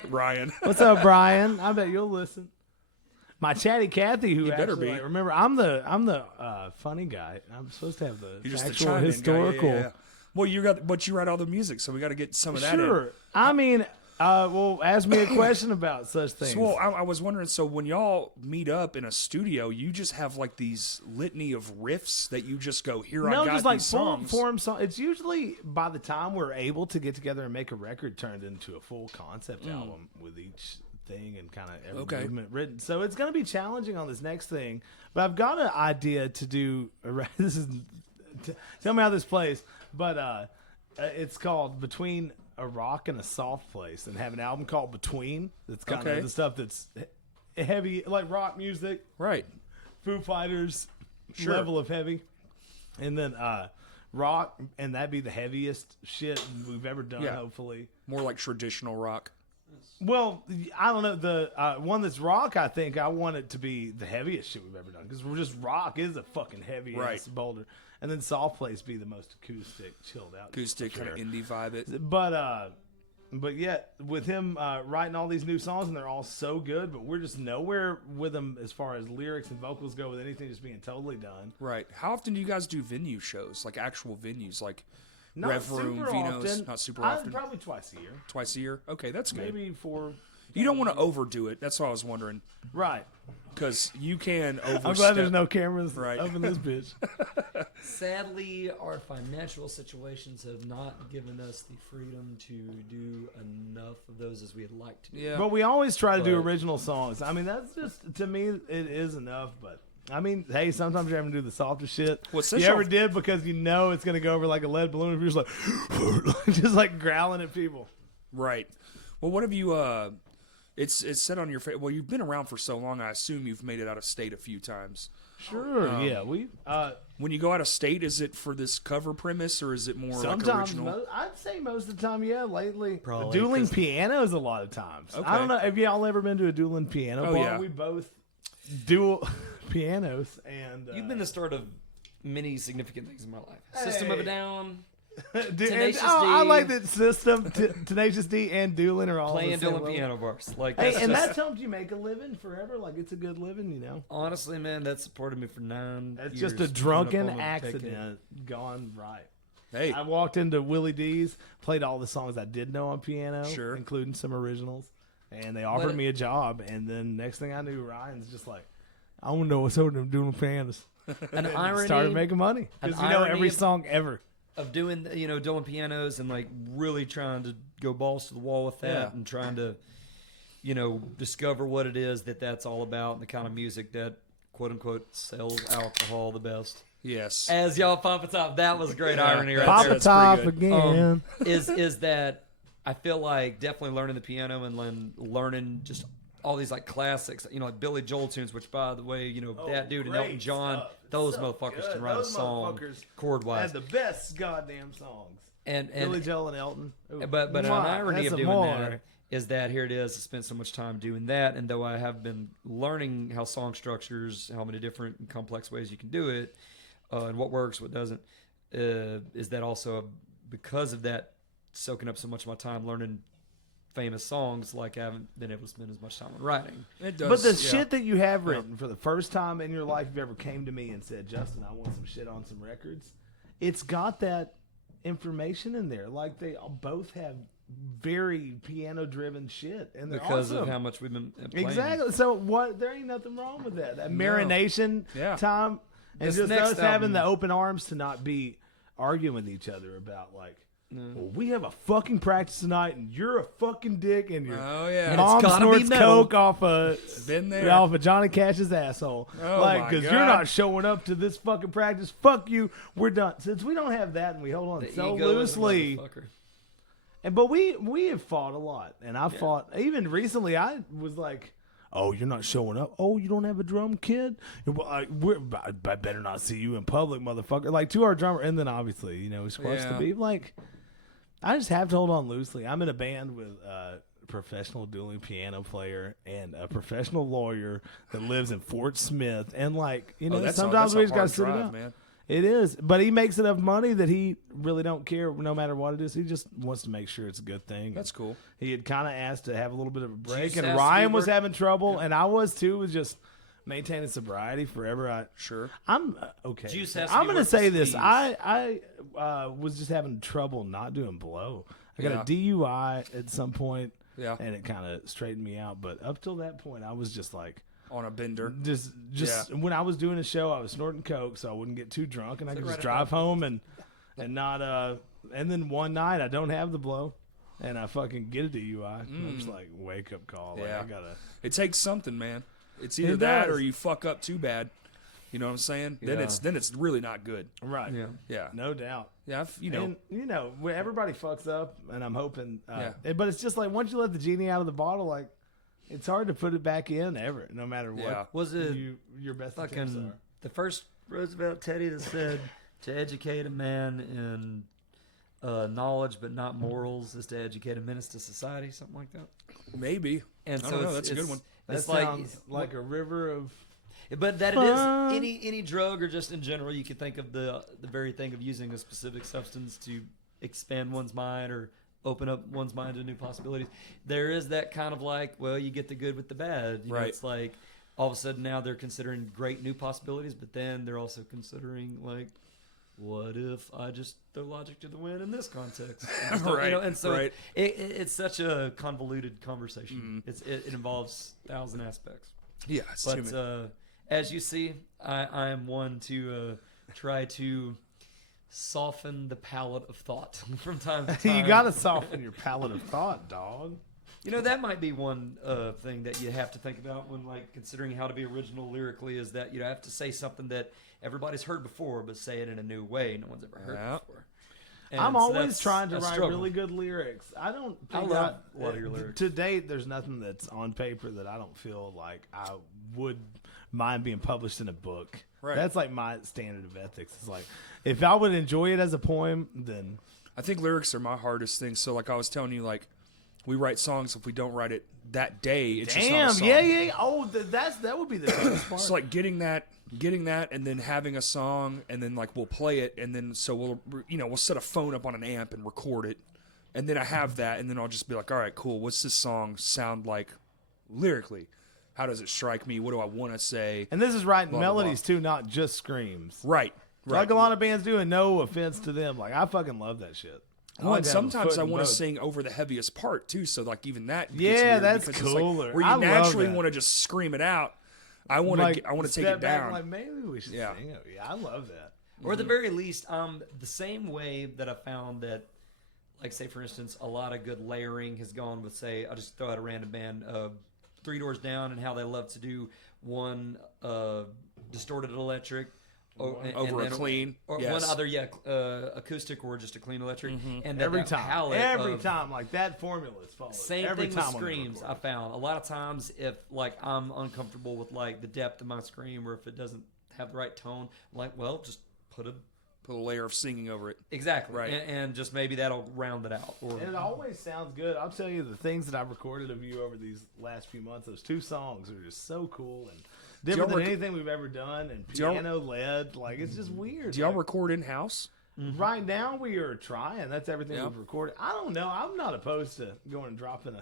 Ryan. What's up, Brian? I bet you'll listen. My chatty Cathy, who better actually be. like, remember, I'm the funny guy. I'm supposed to have the You're just the actual chime-in guy. historical. Yeah. Well, but you write all the music, so we got to get some of that Sure. in. I mean, well, ask me a question about such things. So, well, I was wondering. So, when y'all meet up in a studio, you just have like these litany of riffs that you just go, "Here, I no, got just like these full songs." form song. It's usually by the time we're able to get together and make a record turned into a full concept album with each thing and kind of every Okay. movement written. So it's going to be challenging on this next thing. But I've got an idea to do. This is tell me how this plays. But it's called Between a Rock and a Soft Place, and have an album called Between. That's kind Okay. of the stuff that's heavy, like rock music. Right. Foo Fighters Sure. level of heavy, and then rock, and that'd be the heaviest shit we've ever done. Yeah. Hopefully, More like traditional rock. well, I don't know the one that's rock. I think I want it to be the heaviest shit we've ever done because we're just rock is a fucking heavy Right. ass boulder, and then Soft Place be the most acoustic, chilled out, Acoustic, for kind of sure. indie vibe. It. But yet with him writing all these new songs, and they're all so good, but we're just nowhere with him as far as lyrics and vocals go with anything just being totally done. Right. How often do you guys do venue shows, like actual venues, like Not Rev Room, super Vino's? often. Not super often. Probably twice a year, Twice a year. Okay, that's good. maybe 4. You don't want to overdo it. That's what I was wondering, Right. because you can overstep. I'm glad there's no cameras Right. up in this bitch. Sadly, our financial situations have not given us the freedom to do enough of those as we'd like to do. Yeah. But we always try to do But- original songs. I mean, that's just, to me, it is enough. But I mean, hey, sometimes you're having to do the softer shit. Well, you since ever y'all- did because you know it's going to go over like a lead balloon if you're just like, just like growling at people. Right. Well, what have you? It's said on your face. Well, you've been around for so long. I assume you've made it out of state a few times. Sure. Yeah. We, When you go out of state, is it for this cover premise or is it more like sometimes, original? I'd say most of the time, yeah. Lately, Probably, dueling 'cause- pianos a lot of times. Okay. I don't know. Have y'all ever been to a dueling piano Oh, bar? yeah. We both dual pianos, and You've been the start of many significant things in my life. System of a Hey. Down, Dude, Tenacious I D. like that System, Tenacious D, and Doolin are all playing on the same Dylan level. piano bars. Like, Hey, that's and just, that's helped you make a living forever. Like, it's a good living, you know. honestly, man, that supported me for 9 That's years. just a coming up drunken on a decade. accident gone right. Hey, I walked into Willie D's, played all the songs I did know on piano, Sure. including some originals, and they offered But- me a job. And then next thing I knew, Ryan's just like, I want to know what's over them doing pianos. An And irony started making money an because you know irony every of- song ever. of doing, Dylan pianos and like really trying to go balls to the wall with that Yeah. and trying to, discover what it is that's all about and the kind of music that quote unquote sells alcohol the best. yes. As y'all Papa Top, that was great Yeah, irony right Papa that's there. Top pretty good. again. Is that I feel like definitely learning the piano and learning just all these like classics, like Billy Joel tunes, which by the way, that dude and great Elton John, stuff. It's those so motherfuckers good. can write Those a song motherfuckers chord wise. Had the best goddamn songs. And Billy Joel and Elton. Ooh. but an Mwah. irony That's of a doing more. that is that here it is. I spent so much time doing that, and though I have been learning how song structures, how many different and complex ways you can do it, and what works, what doesn't, is that also because of that soaking up so much of my time learning famous songs, like I haven't been able to spend as much time on writing. It does. But the yeah. shit that you have written for the first time in your life, you ever came to me and said, Justin, I want some shit on some records. It's got that information in there. Like they both have very piano driven shit, and they're Because awesome. of how much we've been playing. Exactly. So what? There ain't nothing wrong with that. That marination Yeah. time, and This just next us having album- the open arms to not be arguing with each other about like, well, we have a fucking practice tonight, and you're a fucking dick, and your Oh yeah. And mom gotta be snorts metal. coke off a Been there. off of Johnny Cash's asshole. Oh, like, my because you're God. not showing up to this fucking practice. Fuck you. We're done. Since we don't have that, and we hold on The so ego is a loosely. motherfucker. But we have fought a lot, and I fought even recently. I was like, "Oh, you're not showing up. Oh, you don't have a drum kit. Well, I better not see you in public, motherfucker." Like to our drummer, and then obviously, we squashed Yeah. the beef. Like, I just have to hold on loosely. I'm in a band with a professional dueling piano player and a professional lawyer that lives in Fort Smith, and like sometimes we just gotta sit it out. man. It is, but he makes enough money that he really don't care no matter what it is. He just wants to make sure it's a good thing. That's cool. He had kind of asked to have a little bit of a break, just and ask to Ryan be was work- having trouble, and I was too. Was just maintaining sobriety forever. Sure. I'm okay. Juice has to I'm be gonna worth the say this. squeeze. I was just having trouble not doing blow. I got Yeah. a DUI at some point, Yeah. and it kind of straightened me out. But up till that point, I was just like. On a bender. Just when I was doing a show, I was snorting coke so I wouldn't get too drunk, and I could right just at drive home and not and then one night I don't have the blow, and I fucking get a DUI. And I'm just like wake up call. Like, Yeah. I gotta. It takes something, man. It's either It that does. or you fuck up too bad. You know what I'm saying? Then Yeah. it's really not good. Right. Yeah. Yeah. No doubt. Yeah. And when everybody fucks up, and I'm hoping. Yeah. But it's just like once you let the genie out of the bottle, like it's hard to put it back in ever, no matter what. Yeah. Was it your best attempts fucking are. the first Roosevelt Teddy that said to educate a man in knowledge but not morals is to educate a menace to society, something like that. Maybe. And I so don't know, it's, that's a good it's- one. That It's like sounds like a river of. but that Fun. it is any drug or just in general, you could think of the very thing of using a specific substance to expand one's mind or open up one's mind to new possibilities. There is that kind of like, well, you get the good with the bad. You know, Right. it's like all of a sudden now they're considering great new possibilities, but then they're also considering like, what if I just throw logic to the wind in this context? And just, Right, and so right. it's such a convoluted conversation. It involves 1,000 aspects. Yeah. It's But human. as you see, I am one to try to soften the palate of thought from time to time. You gotta soften your palate of thought, dog. That might be one thing that you have to think about when like considering how to be original lyrically is that you have to say something that everybody's heard before, but say it in a new way no one's ever heard Yeah. before. And I'm so always that's trying to a write struggle. really good lyrics. I don't. I Think love a lot of your lyrics. To date, there's nothing that's on paper that I don't feel like I would mind being published in a book. Right. That's like my standard of ethics. It's like if I would enjoy it as a poem, then I think lyrics are my hardest thing. So like I was telling you, like we write songs. If we don't write it that day, it's just not a Damn, song. yeah. Oh, that would be the toughest part. So like getting that, and then having a song, and then like we'll play it, and then so we'll set a phone up on an amp and record it, and then I have that, and then I'll just be like, all right, cool. What's this song sound like lyrically? How does it strike me? What do I want to say? And this is writing Blah, blah, blah. melodies too, not just screams. Right. Like a lot of bands do, and no offense to them. Like I fucking love that shit. Well, and sometimes I want to sing. sing over the heaviest part too, so like even that. Gets Yeah, weird that's because it's like cooler. where I you love naturally that. want to just scream it out. I want Like, to. I want to take step it back down. and like maybe we should Yeah. sing it. Yeah, I love that. Or at the very least, the same way that I found that, like, say, for instance, a lot of good layering has gone with, say, I'll just throw out a random band, Three Doors Down, and how they love to do one distorted electric Over a clean, or yes. one other, acoustic or just a clean electric. And Every that time, palette every of- time, like that formula is followed. Same every thing time with on the screams. I recording. found a lot of times if like I'm uncomfortable with like the depth of my scream, or if it doesn't have the right tone, I'm like, well, just put a layer of singing over it. exactly Right. and just maybe that'll round it out. Or And it always sounds good. I'll tell you the things that I've recorded of you over these last few months. Those 2 songs are just so cool and different than anything we've ever done. And piano led, like it's just weird. Do y'all Like, record in house? right now we are trying. That's everything Yeah. we've recorded. I don't know. I'm not opposed to going and dropping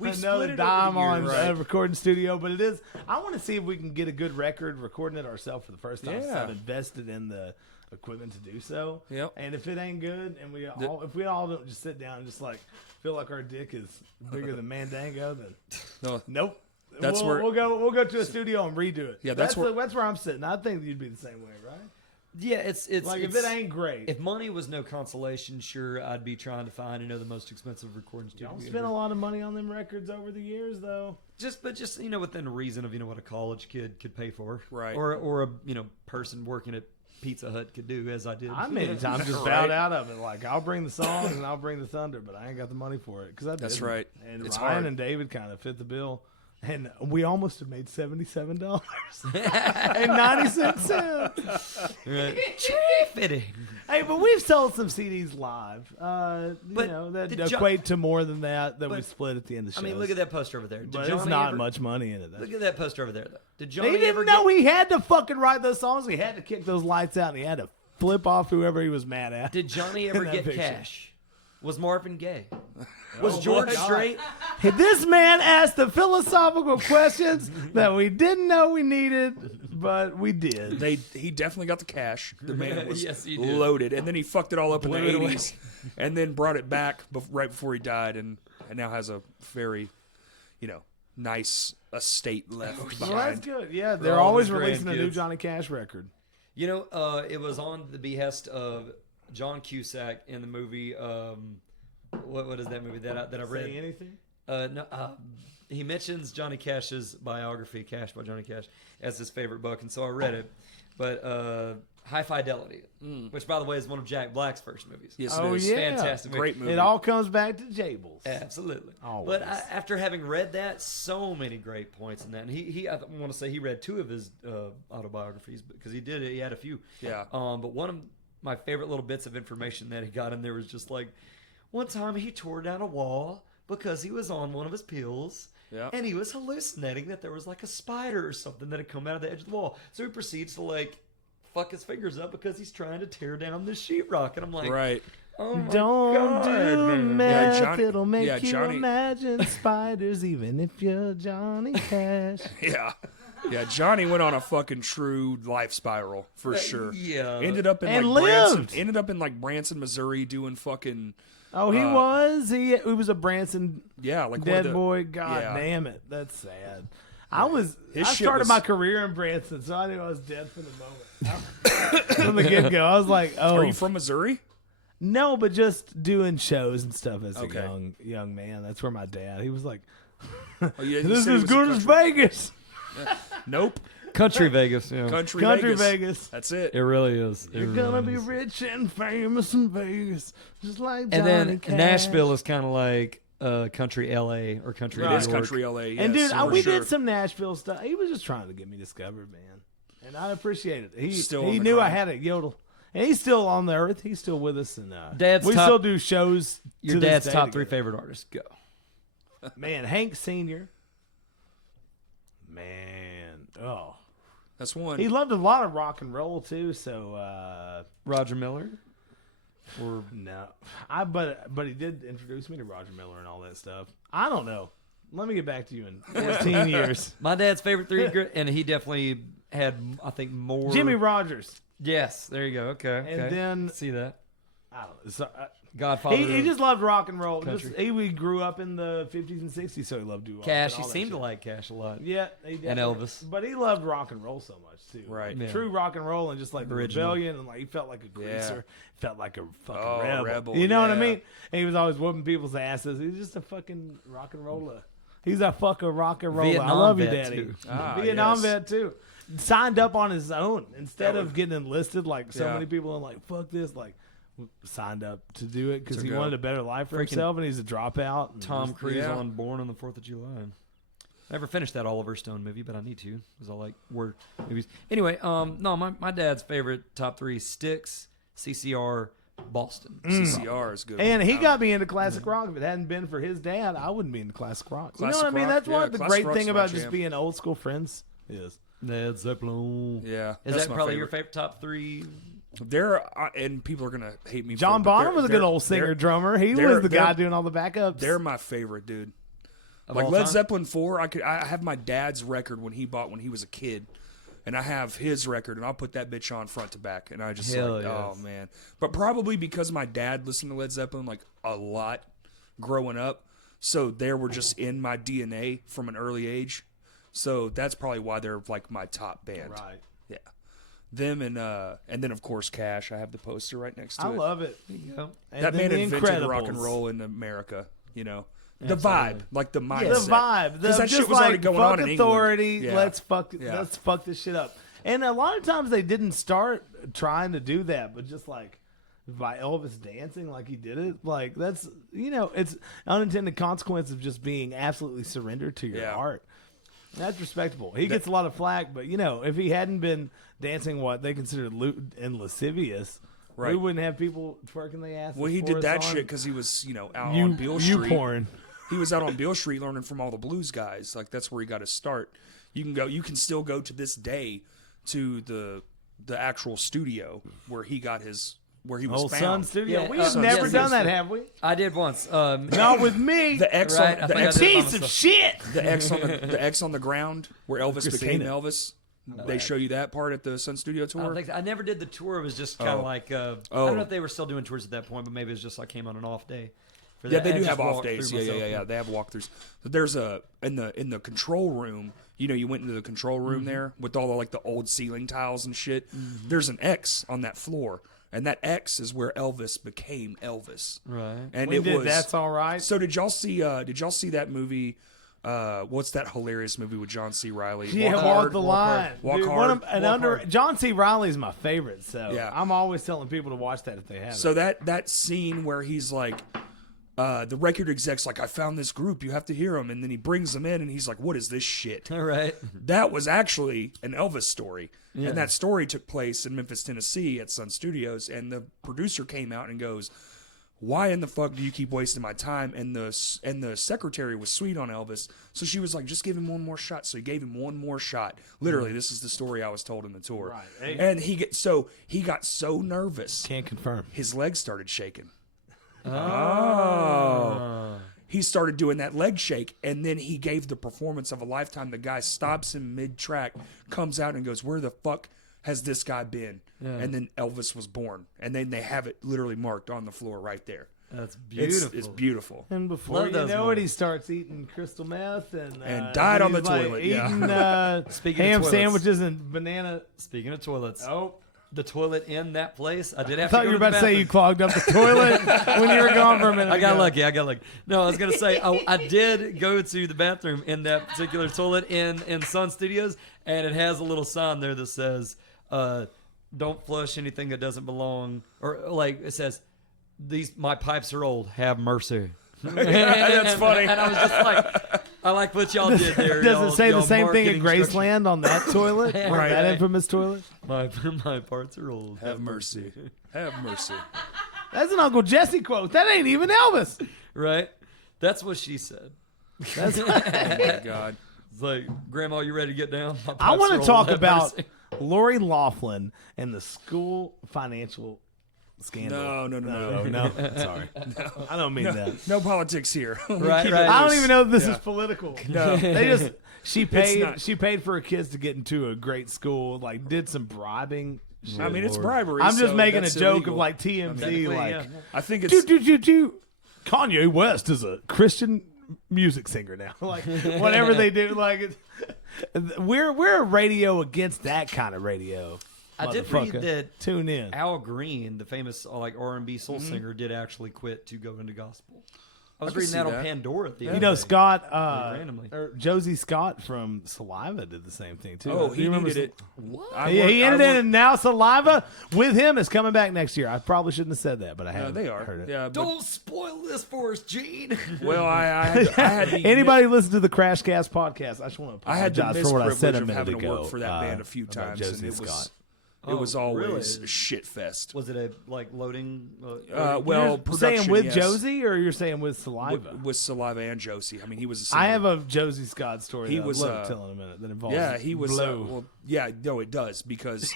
We've another split it over dime the on years. a recording studio, but it is. I want to see if we can get a good record recording it ourselves for the first time. So Yeah. I've invested in the equipment to do so. Yep. And if it ain't good, and if we all don't just sit down and just like feel like our dick is bigger than Mandango, then No. nope. That's we'll, where- we'll go to a studio and redo it. Yeah, that's where- that's where I'm sitting. I think you'd be the same way, right? yeah, it's Like if it ain't great, if money was no consolation, sure, I'd be trying to find the most expensive recording studio. don't ever. spend a lot of money on them records over the years, though. Just within reason of what a college kid could pay for, Right. Or a person working at Pizza Hut could do, as I did. I many times just Right. bowed out of it. Like I'll bring the songs and I'll bring the thunder, but I ain't got the money for it because That's didn't. right. And It's Ryan hard. and David kind of fit the bill, and we almost have made $77 and 96 cents. Fitting. Hey, but we've sold some CDs live. But that did Jo- equate to more than that we But- split at the end of the I show. mean, look at that poster over there. Did But Johnny it's not ever- much money in it. Look at that poster over there, though. Did He Johnny didn't ever know get? he had to fucking write those songs. He had to kick those lights out, and he had to flip off whoever he was mad at. Did Johnny ever that get picture. cash? Was Marvin gay? Oh, Was George God. straight? Hey, this man asked the philosophical questions that we didn't know we needed, but we did. He definitely got the cash. The man was Yes, he did. loaded, and then he fucked it all up in the Blew it away. '80s, and then brought it back right before he died, and now has a very, nice estate left Well, behind. that's good. Yeah, they're all always his releasing a new grandkids. Johnny Cash record. It was on the behest of John Cusack in the movie. What is that movie that I read? Say anything? No, he mentions Johnny Cash's biography, Cash by Johnny Cash, as his favorite book, and so I read it. But High Fidelity, which, by the way, is one of Jack Black's first movies. Yes, Oh, it is. yeah. Fantastic movie. Great movie. It all comes back to Jables. Absolutely. Always. But after having read that, so many great points in that. And I want to say he read 2 of his autobiographies because he had a few. Yeah. But one of my favorite little bits of information that he got in there was just like, one time he tore down a wall because he was on one of his pills. Yeah. And he was hallucinating that there was like a spider or something that had come out of the edge of the wall. So he proceeds to like fuck his fingers up because he's trying to tear down this sheetrock. And I'm like, Right. oh my Don't God, do man. meth, Johnny- it'll make yeah, you Johnny- imagine spiders, even if you're Johnny Cash. Yeah. Yeah, Johnny went on a fucking true life spiral for sure. yeah. Ended up in And like Branson, lived. ended up in like Branson, Missouri, doing fucking Oh, he was? He was a Branson like one dead of the, boy? God yeah. damn it. That's sad. I His shit started was- my career in Branson, so I knew I was dead from the moment. From the get-go. I was like, oh. Are you from Missouri? No, but just doing shows and stuff as Okay. a young man. That's where my dad, he was like, Oh, yeah, you this said it is was a good as country- Vegas. Nope. Country Vegas, yeah. Country Country Vegas. Vegas. That's it. It really is. You're gonna be rich and famous in Vegas, just like Johnny And then Cash. Nashville is kind of like country LA or country Right. New It is York. country LA. Yes, And dude, for we sure. did some Nashville stuff. He was just trying to get me discovered, man, and I appreciate it. He Still on he the knew I grind. had a yodel, and he's still on the earth. He's still with us, and Dad's we top- still do shows. Your to this dad's day top 3 together. favorite artists. Go. Man, Hank Sr. Man, That's one. he loved a lot of rock and roll too. So Roger Miller. Or no, but he did introduce me to Roger Miller and all that stuff. I don't know. Let me get back to you in 14 years. my dad's favorite three, and he definitely had, I think, more. Jimmy Rogers. Yes, there you go. Okay. And then see that I don't know. So, Godfather. he just loved rock and roll. Country. He grew up in the 50s and 60s, so he loved doo-wop. Cash. and He all that seemed to shit. like Cash a lot. Yeah, he did. And Elvis. But he loved rock and roll so much too. Right. Yeah. True rock and roll and just like the Original. rebellion and like he felt like a greaser, felt like a fucking Oh, rebel. rebel, You know what I yeah. mean? And he was always whooping people's asses. He's just a fucking rock and roller. He's a fucking rock and roller. I Vietnam love you, vet, Daddy. too. Vietnam yes. vet too. Signed up on his own instead That of was- getting enlisted like so Yeah. many people and like fuck this like signed up to do it because To he go. wanted a better life for Freaking himself and he's a dropout. And Tom just- Cruise yeah. on Born on the 4th of July. I never finished that Oliver Stone movie, but I need to because I like word movies. Anyway, no, my dad's favorite top three: Styx, CCR, Boston. CCR is good. And he got me into classic rock. If it hadn't been for his dad, I wouldn't be into classic rock. You know Classic what I mean? rock, That's yeah, what the classic great rock's thing my about just jam. being old school friends is. Led Zeppelin. Yeah, Is that's that my probably favorite. your favorite top three? They're and people are gonna hate me. John for it, but Bonham was a good old singer drummer. He they're- was the guy they're- doing all the backups. They're my favorite, dude. Of Like all Led time? Zeppelin 4, I have my dad's record when he bought when he was a kid. And I have his record, and I'll put that bitch on front to back. And I just Hell like, oh, yes. man. But probably because my dad listened to Led Zeppelin, like, a lot growing up. So they were just in my DNA from an early age. So that's probably why they're, like, my top band. right. Yeah. Them and then, of course, Cash. I have the poster right next to I it. love it. There you go. And that then man the invented rock and Incredibles. roll in America, you know. The Absolutely. vibe, like the The mindset. vibe, Because that just shit was already like, going fuck on in authority. England. Yeah. Let's Yeah. fuck this shit up. And a lot of times they didn't start trying to do that, but just like by Elvis dancing like he did it, like that's it's unintended consequence of just being absolutely surrendered to your Yeah. art. That's respectable. He gets a lot of flack, but if he hadn't been dancing what they considered lewd and lascivious, we Right. wouldn't have people twerking their asses. Well, he for did us that on shit because he was, out you on Beale Street. porn. He was out on Beale Street learning from all the blues guys. Like that's where he got his start. You can still go to this day to the actual studio where he got where he was Old Sun found. Studio. Yeah, we have Sun never Studio. done that, have we? I did once. Not with me. The X Right, I on the think I X, did. Piece of shit. the X on the X on the ground where Elvis became Christina. Elvis. They show you that part at the Sun Studio I, don't tour. think I never did the tour. It was just kind of Oh. like I Oh. don't know if they were still doing tours at that point, but maybe it was just like came on an off day. For Yeah, that. they I do just have off walked days. through Yeah. myself. They have walkthroughs. But there's in the control room. You went into the control room there with all the old ceiling tiles and shit. There's an X on that floor, and that X is where Elvis became Elvis. Right. And We it did was. That's All Right. So did y'all see? Did y'all see that movie? What's that hilarious movie with John C. Riley? Yeah, Walk walk Hard? the Walk Hard. line. Walk Dude, Hard. Walk Hard. John C. Riley's my favorite, so Yeah. I'm always telling people to watch that if they haven't. So that scene where he's like, the record exec's like, I found this group, you have to hear them, and then he brings them in, and he's like, what is this shit? All right. That was actually an Elvis story, Yeah. and that story took place in Memphis, Tennessee, at Sun Studios, and the producer came out and goes, why in the fuck do you keep wasting my time? And the secretary was sweet on Elvis, so she was like, just give him one more shot. So he gave him one more shot. Literally, this is the story I was told in the tour. Right. Hey. And he got so nervous, Can't confirm. his legs started shaking. Oh. He started doing that leg shake, and then he gave the performance of a lifetime. The guy stops him mid-track, comes out and goes, where the fuck has this guy been? Yeah. And then Elvis was born. And then they have it literally marked on the floor right there. That's beautiful. It's beautiful. And before Love you those know it, moments. he starts eating crystal meth and died on he's, the toilet, yeah. Eating Speaking of ham toilets. sandwiches and banana. Speaking of toilets, Oh, the toilet in that place, I did I have thought to go you were to about the to say you bathroom. clogged up the toilet when you were gone for a minute. I got ago. lucky. No, I was gonna say I did go to the bathroom in that particular toilet in Sun Studios, and it has a little sign there that says, "Don't flush anything that doesn't belong," or like it says, my pipes are old. Have mercy." That's funny. And I was just like, I like what y'all did there. Does y'all- it say the y'all same thing at marketing structure. Graceland on that toilet? Right. That infamous toilet? My parts are old. Have mercy. Have mercy. That's an Uncle Jesse quote. That ain't even Elvis. Right? That's what she said. That's, Oh my God. It's like, Grandma, you ready to get down? My I pops want are to old, talk have about mercy. Lori Loughlin and the school financial scandal. No. Sorry, I don't mean that. No politics here. We Right, keep it right. I don't loose. even know if this Yeah. is political. No. They just she not. paid for her kids to get into a great school. Like did some bribing. shit. I mean, it's Lord. bribery. I'm just so making a that's joke illegal. of like TMZ. Technically, Like, yeah. I think it's. Kanye West is a Christian music singer now. Like whatever they do, like we're a radio against that kind of radio. I did read Motherfucker. that Tune in. Al Green, the famous like R&B soul Mm-hmm. singer, did actually quit to go into gospel. I was can reading see that on that. Pandora the You other know, day. Scott, randomly. or Josie Scott from Saliva did the same thing too. Oh, Do he you remember needed it. What? He ended it, and now Saliva with him is coming back next year. I probably shouldn't have said that, but I haven't. They are. heard it. Yeah. But, Don't spoil this for us, Gene. well, I had the Anybody listen to the Crash Cast podcast? I just want to I had the apologize for what I said misprivilege a of minute having to ago. work for that band a few about times, Josie and it was Scott. it was Oh, always really? a shit fest. Was it a like loading? Well, You're production, saying with yes. Josie, or you're saying with Saliva? with Saliva and Josie. I mean, he was. A singer. I have a Josie Scott story. He that was, I'd love to uh, tell in a minute that involves. Yeah, he was. Blow. Well, yeah, no, it does because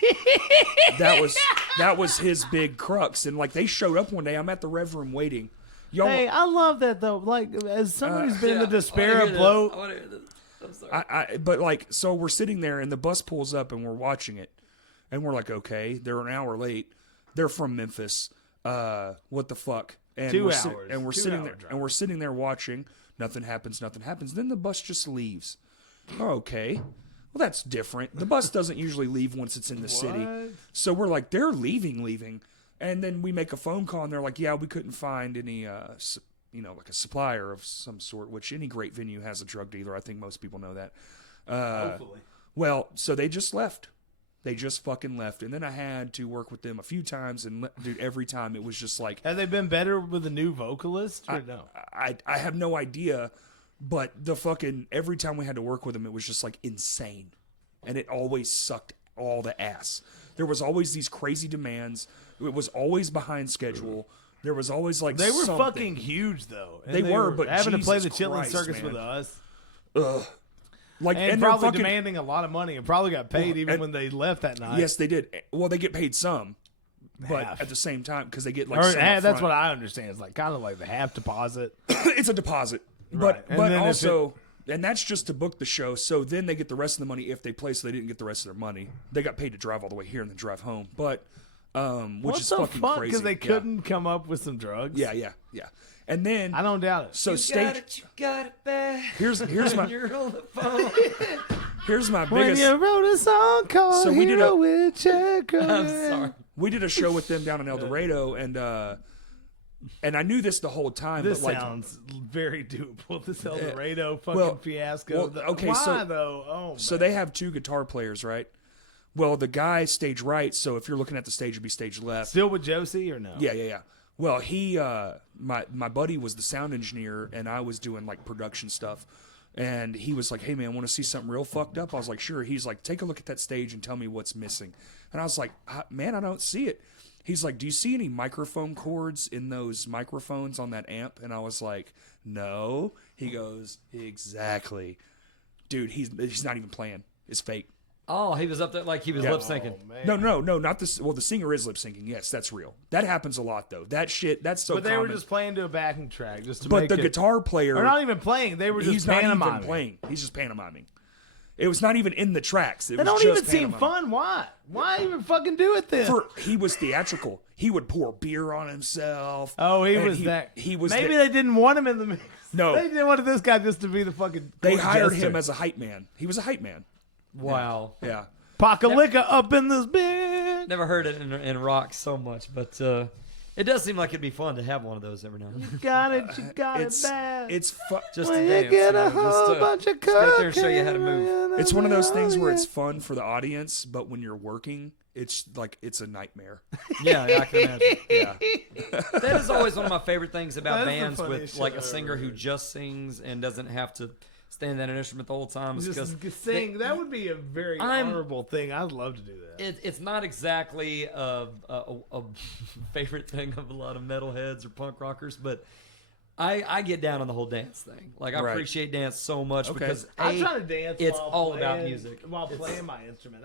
that was his big crux, and like they showed up one day. I'm at the Rev Room waiting. Y'all, Hey, I love that though. Like as somebody who's been in the I despair wanna of hear Blow. this. I wanna hear this. I'm sorry. but like, so we're sitting there, and the bus pulls up, and we're watching it, and we're like, okay, they're an hour late. They're from Memphis. What the fuck? And 2 we're hours. and we're 2 sitting hour there, drive. and we're sitting there watching. Nothing happens. Nothing happens. Then the bus just leaves. Oh, okay. Well, that's different. The bus doesn't usually leave once it's in the city. What? So we're like, they're leaving. And then we make a phone call, and they're like, yeah, we couldn't find any, like a supplier of some sort, which any great venue has a drug dealer. I think most people know that. Hopefully. Well, so they just left. They just fucking left. And then I had to work with them a few times, and dude, every time it was just like, Have they been better with a new vocalist or no? I have no idea, but the fucking every time we had to work with them, it was just like insane, and it always sucked all the ass. There was always these crazy demands. It was always behind schedule. There was always like They were something. fucking huge though. And They were, but having to play Jesus the Chitlin Christ, Circus man. with us, like and they're probably fucking, demanding a lot of money, and probably got paid even and- when they left that night. Yes, they did. Well, they get paid some, but Half. at the same time, because they get like or some that's upfront. what I understand. It's like kind of like the half deposit. It's a deposit, Right. but And but then if also, and that's just to book the show. So then they get the rest of the money if they play. So they didn't get the rest of their money. They got paid to drive all the way here and then drive home. But which What is the fucking fuck? crazy Because they Yeah. couldn't come up with some drugs. Yeah. And then I don't doubt it. so You stage. got it, you got it back. Here's my You're on the phone. here's my When biggest. you wrote a song called So we did Hero a- with Check I'm sorry. We did a show with them down in El Dorado, and I knew this the whole time. This but like, sounds very doable. This El Dorado fucking well, fiasco. well, okay, Why so- though? Oh, So man. they have two guitar players, right? Well, the guy stage right. So if you're looking at the stage, it'd be stage left. still with Josie or no? Yeah. Well, he, my buddy was the sound engineer, and I was doing like production stuff. And he was like, "Hey man, want to see something real fucked up?" I was like, "Sure." He's like, "Take a look at that stage and tell me what's missing." And I was like, "Man, I don't see it." He's like, "Do you see any microphone cords in those microphones on that amp?" And I was like, "No." He goes, "Exactly, dude. He's not even playing. It's fake." Oh, he was up there like he was lip syncing. Oh, man. No, not this. Well, the singer is lip syncing. Yes, that's real. That happens a lot though. That shit. That's so. But they were common. just playing to a backing track just to But make the it. guitar player. They're not even playing. They were just he's not pantomiming. even playing. He's just pantomiming. It was not even in the tracks. It They was don't just even seem pantomiming. fun. Why? Why even fucking do it then? He was theatrical. He would pour beer on himself. oh, he and was that. He was. Maybe they didn't want him in the mix. No. They didn't want this guy just to be the fucking. They court hired jester. him as a hype man. He was a hype man. Wow. Yeah. Pakalika up in this bitch. Never heard it in rock so much, but it does seem like it'd be fun to have one of those every now and then. Got it. You got It's it bad. it's Just when to you dance, get you a know, whole just, bunch of get up there and show you how to move. cocaine it's one of those things where in it's fun for the audience, but when you're working, it's like it's a nightmare. Yeah, I can imagine. Yeah. That is always one of my favorite things about That is the bands with funniest like shit a I've singer ever who heard. just sings and doesn't have to stand at an instrument the whole time. is Just because sing. That would be a very I'm- honorable thing. I'd love to do that. it's not exactly a favorite thing of a lot of metalheads or punk rockers, but I get down on the whole dance thing. Like I Right. appreciate dance so much Okay. because I'm trying to dance. it's while all about playing- music. while playing my instrument.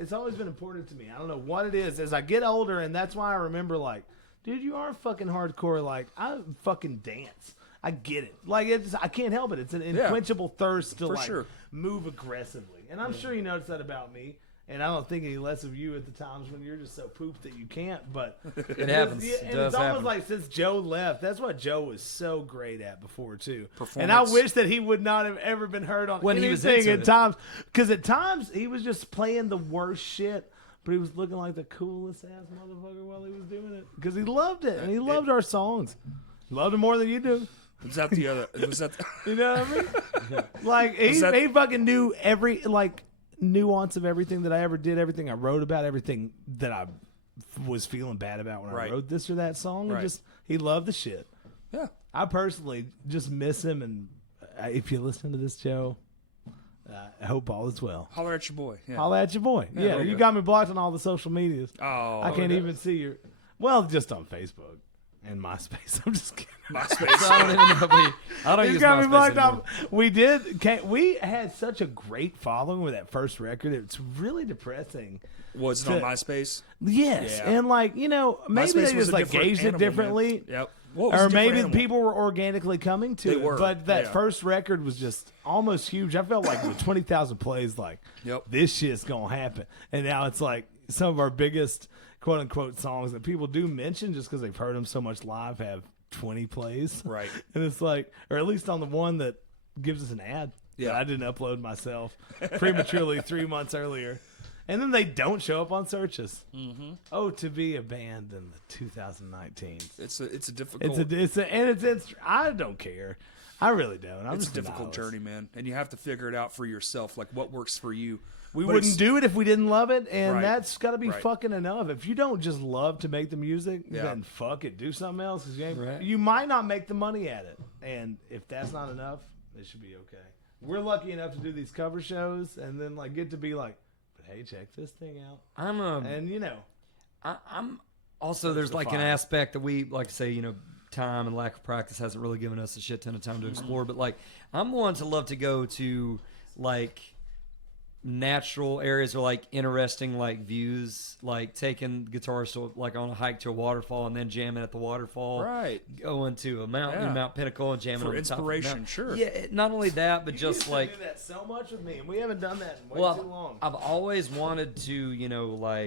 It's always been important to me. I don't know what it is. As I get older, and that's why I remember, like, dude, you are fucking hardcore. Like, I fucking dance. I get it. Like, I can't help it. It's an unquenchable thirst to For like sure. move aggressively. And I'm sure you noticed that about me. And I don't think any less of you at the times when you're just so pooped that you can't. But It happens. Yeah, It and does it's almost happen. like since Joe left, that's what Joe was so great at before too. Performance. And I wish that he would not have ever been heard on When he was anything into at it. times, because at times he was just playing the worst shit, but he was looking like the coolest ass motherfucker while he was doing it because he loved it and he loved our songs. He loved it more than you do. Was that the other? Was that? You know what I mean? Like he fucking knew every nuance of everything that I ever did, everything I wrote about, everything that I was feeling bad about when Right. I wrote this or that song. And Right. just he loved the shit. Yeah. I personally just miss him, and if you listen to this show, I hope all is well. Holler at your boy. Yeah. Holla at your boy. Yeah, there you you go. got me blocked on all the social medias. Oh. I can't even see your. Well, just on Facebook and MySpace. I'm just kidding. MySpace. I don't even know. I don't He's use got me MySpace blocked anymore. off. We had such a great following with that first record. It's really depressing. Was it on MySpace? Yes, Yeah. and like maybe MySpace they was just a like different gauged it animal, man. differently. Yep. Well, it was a Or different maybe animal. people were organically coming to They it. were, But that yeah. first record was just almost huge. I felt like with 20,000 plays, like Yep. this shit's gonna happen. And now it's like some of our biggest quote unquote songs that people do mention just because they've heard them so much live have 20 plays. Right. And it's like, or at least on the one that gives us an ad. Yeah. That I didn't upload myself prematurely 3 months earlier. And then they don't show up on searches. Mm-hmm. Oh, to be a band in the 2019. It's a difficult. I don't care. I really don't. I'm It's a just difficult nihilist. journey, man, and you have to figure it out for yourself, like what works for you. We But wouldn't it's- do it if we didn't love it, and Right. that's got to be Right. fucking enough. If you don't just love to make the music, Yeah. then fuck it, do something else. 'Cause Right. you might not make the money at it, and if that's not enough, it should be okay. We're lucky enough to do these cover shows, and then like get to be like, but hey, check this thing out, and I'm also there's the like an fire. aspect that we like to say, time and lack of practice hasn't really given us a shit ton of time to explore. But like I'm one to love to go to like natural areas or like interesting like views, like taking guitars to like on a hike to a waterfall and then jamming at the waterfall. Right. Going to a mountain, Yeah. Mount Pinnacle, and jamming For on the top of the inspiration, mountain. sure. Yeah, not only that, but You just used to like do that so much with me, and we haven't done that in way well, too long. I've always wanted to,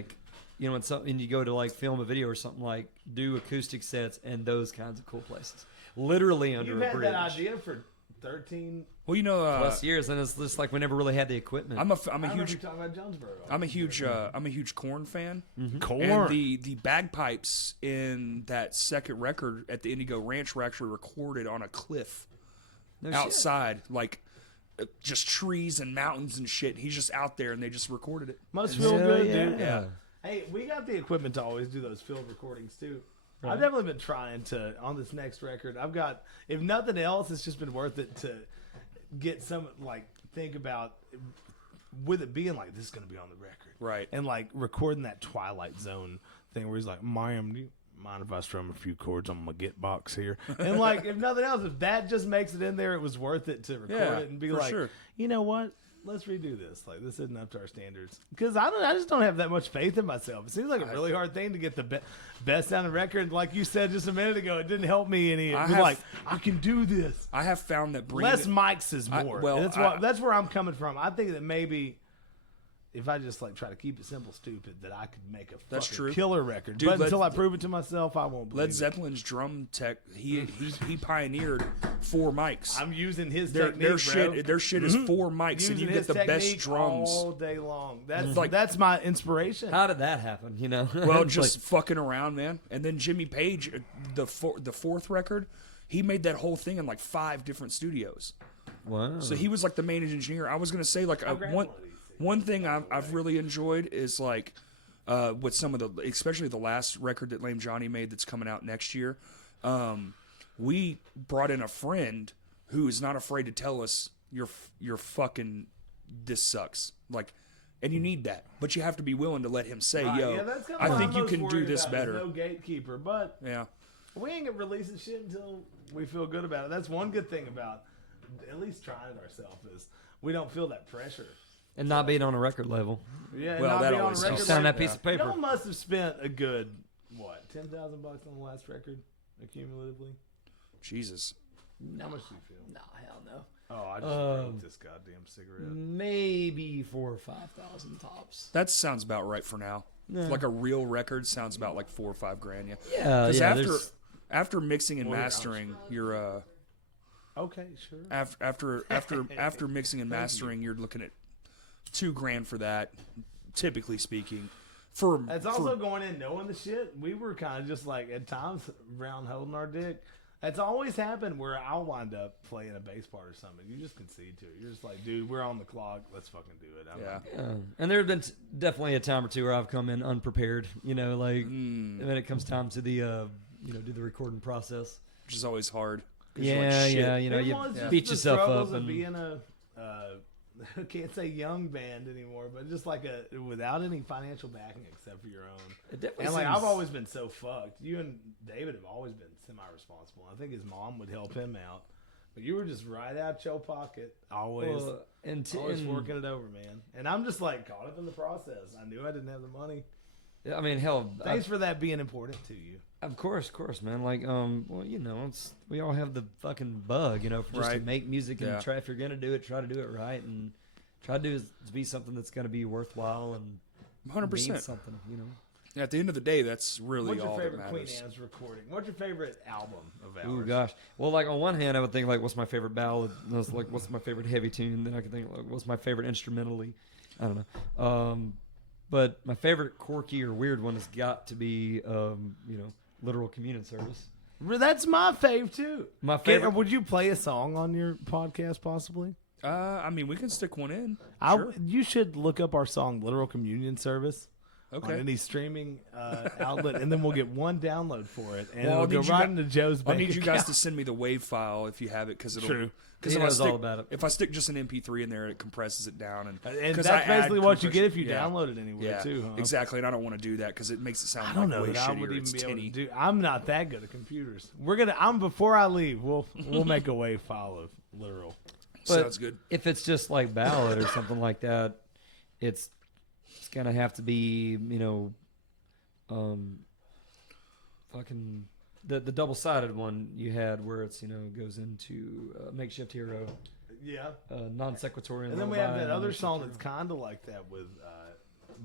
when something you go to like film a video or something, like do acoustic sets and those kinds of cool places. Literally under You've a had bridge. that idea for 13 Well, plus years, and it's just like we never really had the equipment. I'm a I remember huge you talking about Jonesboro. I'm a huge Corn fan. Corn. And the bagpipes in that second record at the Indigo Ranch were actually recorded on a cliff No shit. outside, like just trees and mountains and shit. He's just out there, and they just recorded it. Must feel Hell good, yeah. dude. Yeah. Hey, we got the equipment to always do those field recordings too. I've definitely been trying to on this next record. I've got, if nothing else, it's just been worth it to get some think about with it being like this is going to be on the record, Right. and like recording that Twilight Zone thing where he's like, "Ma'am, do you mind if I strum a few chords on my Git box here?" And like, if nothing else, if that just makes it in there, it was worth it to record Yeah, it and be for like, sure. you know what? Let's redo this. Like, this isn't up to our standards. Because I just don't have that much faith in myself. It seems like a really hard thing to get the best sounding record. Like you said just a minute ago, it didn't help me any. I It was have- like, I can do this. I have found that bringing Less mics is I- more. well, That's where I'm coming from. I think that maybe if I just try to keep it simple, stupid, that I could make a That's fucking true. killer record. Dude, but Led- until I prove it to myself, I won't believe Led it. Zeppelin's drum tech, he pioneered 4 mics. I'm using his Their technique, bro. shit is 4 mics, and Using you his get the best technique drums. all day long. That's Like- that's my inspiration. How did that happen? Well, It's just like, fucking around, man. And then Jimmy Page, the fourth record, he made that whole thing in like 5 different studios. wow. So he was like the main engineer. I was gonna say like grabbed one one of these things. one thing I've really enjoyed is like with some of the, especially the last record that Lame Johnny made that's coming out next year. We brought in a friend who is not afraid to tell us you're fucking, this sucks, like. And you need that, but you have to be willing to let him say, "Yo, yeah, that's kinda I what think I'm you most can do worried this about, is better." No gatekeeper, but Yeah, we ain't gonna release this shit until we feel good about it. That's one good thing about at least trying it ourselves is we don't feel that pressure. And not being on a record label. Yeah, Well, not that be on a always record helps. Sign label. that piece of paper. Y'all must have spent a good $10,000 on the last record, accumulatively. Jesus. How much do you feel? No, hell no. Oh, I just broke this goddamn cigarette. Maybe 4,000 or 5,000 tops. That sounds about right for now. Yeah. Like a real record sounds about like 4 or 5 grand. Yeah. Yeah, Because yeah. after mixing and Well, mastering, you're Okay, sure. after mixing and mastering, you're looking at $2,000 for that, typically speaking. That's also going in knowing the shit. We were kind of just like at times around holding our dick. That's always happened where I'll wind up playing a bass part or something. You just concede to it. You're just like, dude, we're on the clock. Let's fucking do it. Yeah. And there have been definitely a time or two where I've come in unprepared, like when it comes time to the, do the recording process. Which is always hard. 'Cause you're Yeah, like, shit. yeah, you Well, it's just beat the yourself struggles up. of And being a, I can't say young band anymore, but just like without any financial backing except for your own. it definitely And like seems- I've always been so fucked. You and David have always been semi-responsible. I think his mom would help him out, but you were just right out your pocket, always, always working it over, man. And I'm just like caught up in the process. I knew I didn't have the money. I mean, hell, Thanks for that being important to you. Of course, man. Like, we all have the fucking bug, just to Right. make music and Yeah. try. If you're gonna do it, try to do it right, and try to do it to be something that's gonna be worthwhile and 100%. mean something, At the end of the day, that's really What's your all favorite that Queen matters. Anne's recording? What's your favorite album of ours? Ooh, gosh. Well, like on one hand, I would think like, what's my favorite ballad? And I was like, what's my favorite heavy tune? Then I could think like, what's my favorite instrumentally? I don't know. But my favorite quirky or weird one has got to be, Literal Communion Service. That's my fave too. My favorite. Would you play a song on your podcast possibly? I mean, we can stick one in. Sure. You should look up our song "Literal Communion Service" on Okay. any streaming outlet, and then we'll get one download for it, and Well, I'll it'll go need you right gu- into Joe's I bank need you guys account. to send me the WAV file if you have it, because it'll. True. Because He knows all about it. If I stick just an MP3 in there, it compresses it down, and And 'cause that's I add basically what you get if compression. you Yeah. download it anywhere Yeah, too, huh? exactly. And I don't want to do that because it makes it sound I don't like know way that I shittier. would even It's be able to tinny. do. I'm not that good at computers. I'm before I leave. We'll make a WAV file of literal. But Sounds good. if it's just like ballad or something like that, it's gonna have to be, fucking the double sided one you had where it's goes into Makeshift Hero, Yeah. non sequitur, And then we have that other song that's kind of like that with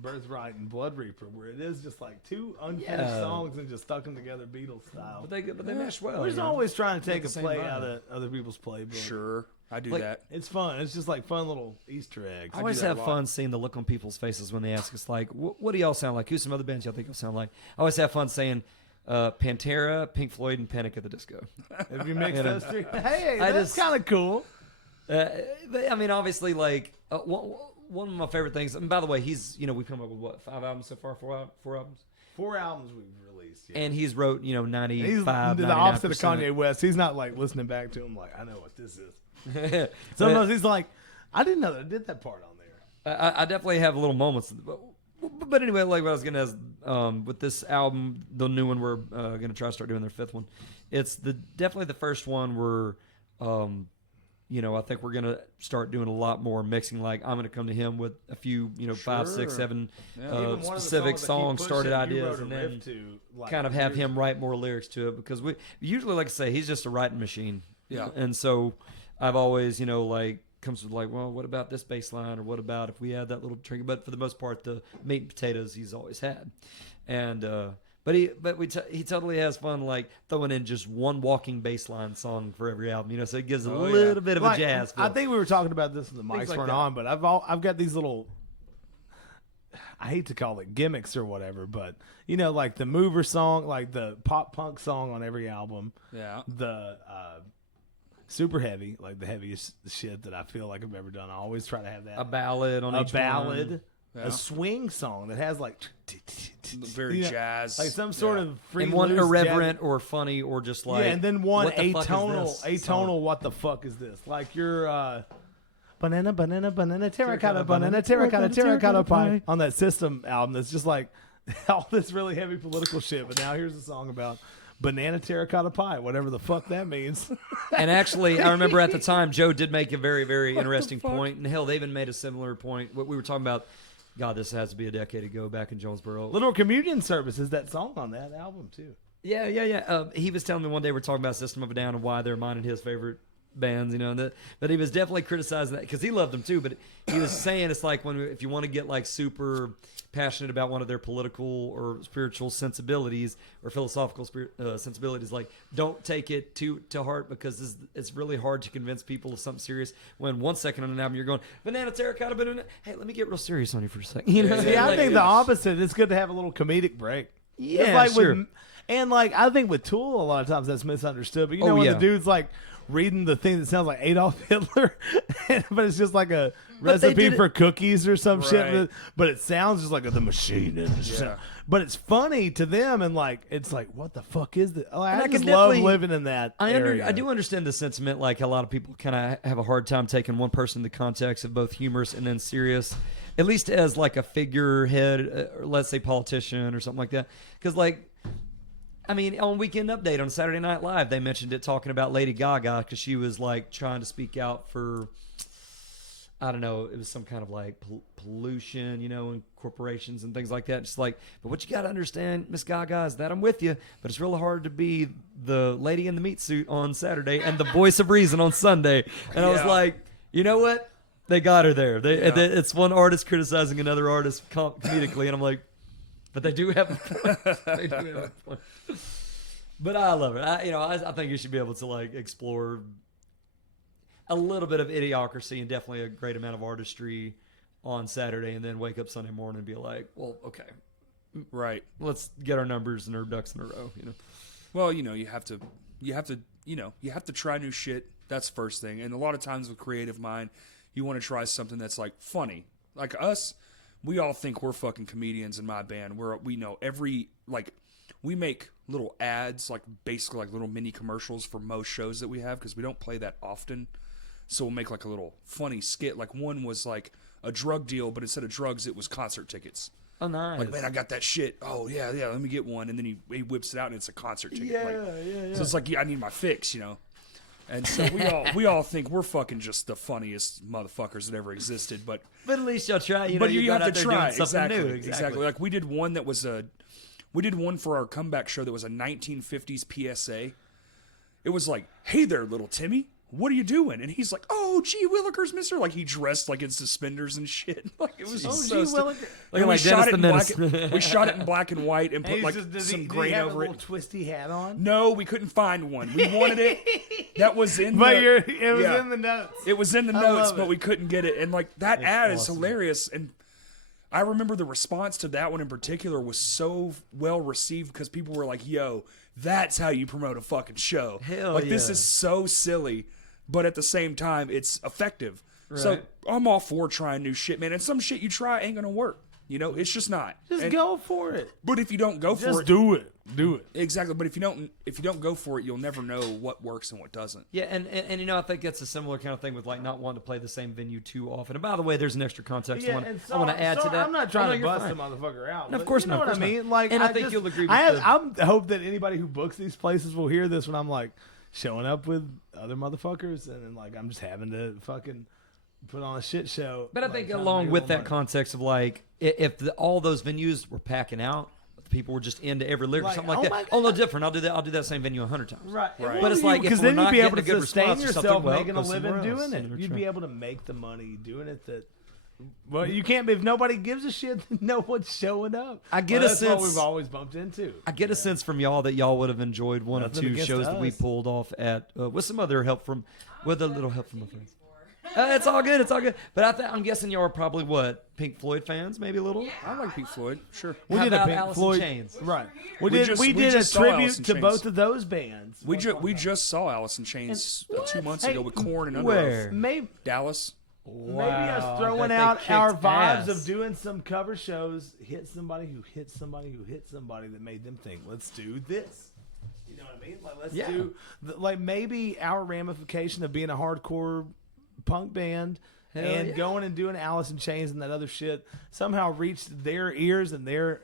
Birthright and Blood Reaper, where it is just like two unfinished Yeah. songs and just stuck them together Beatles style. but they mesh well. We're just always trying to take the a same play vibe. out of other people's playbook. Sure, I do Like- that. It's fun. It's just like fun little Easter eggs. I always do that have a lot. fun seeing the look on people's faces when they ask us, like, what do y'all sound like? Who's some other bands y'all think y'all sound like? I always have fun saying Pantera, Pink Floyd, and Panic at the Disco. If you mix You know. those three, hey, I that's just- kind of cool. But, I mean, obviously, like, one of my favorite things, and by the way, we've come up with, what, 5 albums so far? 4 albums? 4 albums we've released. Yeah. And he's wrote, 95, He's the 99%. opposite of Kanye West. He's not like listening back to him like, I know what this is. Sometimes he's like, I didn't know that I did that part on there. I definitely have little moments. But anyway, like what I was going to ask, with this album, the new one, we're going to try to start doing their 5th one. It's definitely the first one where, I think we're going to start doing a lot more mixing. Like I'm going to come to him with a few, 5, 6, 7 Even one of the specific that songs, Keep started Pushing, you ideas, wrote a and then riff to, like, kind of have years him write more lyrics to it, because we usually, like I say, he's just a writing machine. Yeah. And so I've always, comes with like, well, what about this bass line, or what about if we add that little trigger? But for the most part, the meat and potatoes he's always had. And he totally has fun like throwing in just one walking bass line song for every album, so it gives a Oh, little yeah. bit of Like, a jazz feel. I think we were talking about this when the mics like weren't that. on, but I've got these little, I hate to call it gimmicks or whatever, but like the mover song, like the pop punk song on every album, Yeah. the super heavy, like the heaviest shit that I feel like I've ever done. I always try to have that. a ballad on A each ballad, one. Yeah. a swing song that has like Very jazz. like some sort Yeah. of free And one loose irreverent jazz. or funny or just like, Yeah, and then one what the fuck is atonal, this song? what the fuck is this? Like your banana, terracotta, banana, terracotta pie on that System album. That's just like all this really heavy political shit. But now here's a song about banana terracotta pie, whatever the fuck that means. And actually, I remember at the time, Joe did make a very, very interesting point. And hell, they even made a similar point. What we were talking about, God, this has to be a decade ago back in Jonesboro. Little Communion Service is that song on that album, too. Yeah. He was telling me one day we're talking about System of a Down and why they're mine and his favorite bands, but he was definitely criticizing that because he loved them too. But he was saying it's like if you want to get like super passionate about one of their political or spiritual sensibilities or philosophical sensibilities, like don't take it to heart because it's really hard to convince people of something serious when 1 second on an album you're going banana terracotta banana. Hey, let me get real serious on you for a second. See, I think the opposite. It's good to have a little comedic break. Yeah, it's like sure. I think with Tool, a lot of times that's misunderstood. But when the dude's like reading the thing that sounds like Adolf Hitler, but it's just like a recipe for cookies or some shit. But it sounds just like the machine. But it's funny to them, and it's like, what the fuck is this? I just love living in that area. I do understand the sentiment. Like a lot of people kind of have a hard time taking one person in the context of both humorous and then serious, at least as like a figurehead, or let's say politician or something like that. Because on Weekend Update on Saturday Night Live, they mentioned it talking about Lady Gaga because she was like trying to speak out for, I don't know, it was some kind of like pollution, and corporations and things like that. Just like, but what you got to understand, Miss Gaga, is that I'm with you, but it's really hard to be the lady in the meat suit on Saturday and the voice of reason on Sunday. And I was like, you know what? They got her there. It's one artist criticizing another artist comedically, and I'm like, but they do have a point. But I love it. I think you should be able to like explore a little bit of idiocracy and definitely a great amount of artistry on Saturday, and then wake up Sunday morning and be like, well, okay, right, let's get our numbers and our ducks in a row. Well, you have to try new shit. That's the first thing. And a lot of times with creative mind, you want to try something that's like funny. Like us, we all think we're fucking comedians in my band. We know we make little ads, like basically like little mini commercials for most shows that we have because we don't play that often. So we'll make like a little funny skit. Like one was like a drug deal, but instead of drugs, it was concert tickets. Oh, nice. Like, man, I got that shit. Oh, yeah, let me get one. And then he whips it out and it's a concert ticket. Yeah. So it's like, I need my fix, And so we all think we're fucking just the funniest motherfuckers that ever existed, but at least y'all try. But you have to try something new. Exactly. Like we did one for our comeback show that was a 1950s PSA. It was like, "Hey there, little Timmy, what are you doing?" And he's like, "Oh, gee willikers, mister." Like he dressed like in suspenders and shit. Like it was just so stupid. Like we shot it in black and white and put like some grain over it. A little twisty hat on? No, we couldn't find one. We wanted it. That was in it was in the notes. It was in the notes, but we couldn't get it. And like that ad is hilarious. And I remember the response to that one in particular was so well received because people were like, "Yo, that's how you promote a fucking show." Hell like yeah. This is so silly, but at the same time, it's effective. Right. So I'm all for trying new shit, man. And some shit you try ain't gonna work. It's just not. Just go for it. But if you don't go for it, do it. Do it. Exactly. But if you don't go for it, you'll never know what works and what doesn't. Yeah, and I think that's a similar kind of thing with like not wanting to play the same venue too often. And by the way, there's an extra context I want to add to that. I'm not trying to bust the motherfucker out. No, of course not. What I mean? Like, and I think you'll agree with I hope that anybody who books these places will hear this when I'm like showing up with other motherfuckers and then like I'm just having to fucking put on a shit show. But I think along with that context of like if all those venues were packing out, people were just into every lyric or something like that. Oh, no, different. I'll do that same venue 100 times. Right. But it's like if we're then not you'd be able getting to a good sustain response or yourself something, making a go living somewhere else. doing it. You'd be able to make the money doing it that. Well, you can't be if nobody gives a shit. No one's showing up. I get a that's sense what we've always bumped into. I get a sense from y'all that y'all would have enjoyed one Nothing or two against shows that we us. pulled off at with some other help from with a little help from my friends. It's all good. It's all good. But I'm guessing y'all are probably what Pink Floyd fans, maybe a little. I like Pink Floyd. Sure. We How did about a Pink Alice in Floyd, Chains? right? We We just did a saw tribute Alice in to Chains. both of those bands. We just saw Alice in Chains 2 months ago with Korn and Under Where? Oath. Maybe Dallas. maybe us Wow, throwing I out bet they our kicked vibes ass. of doing some cover shows hit somebody who hit somebody who hit somebody that made them think, let's do this. You know what I mean? Like let's do like maybe our ramification of being a hardcore punk band Hell and yeah. going and doing Alice in Chains and that other shit somehow reached their ears and their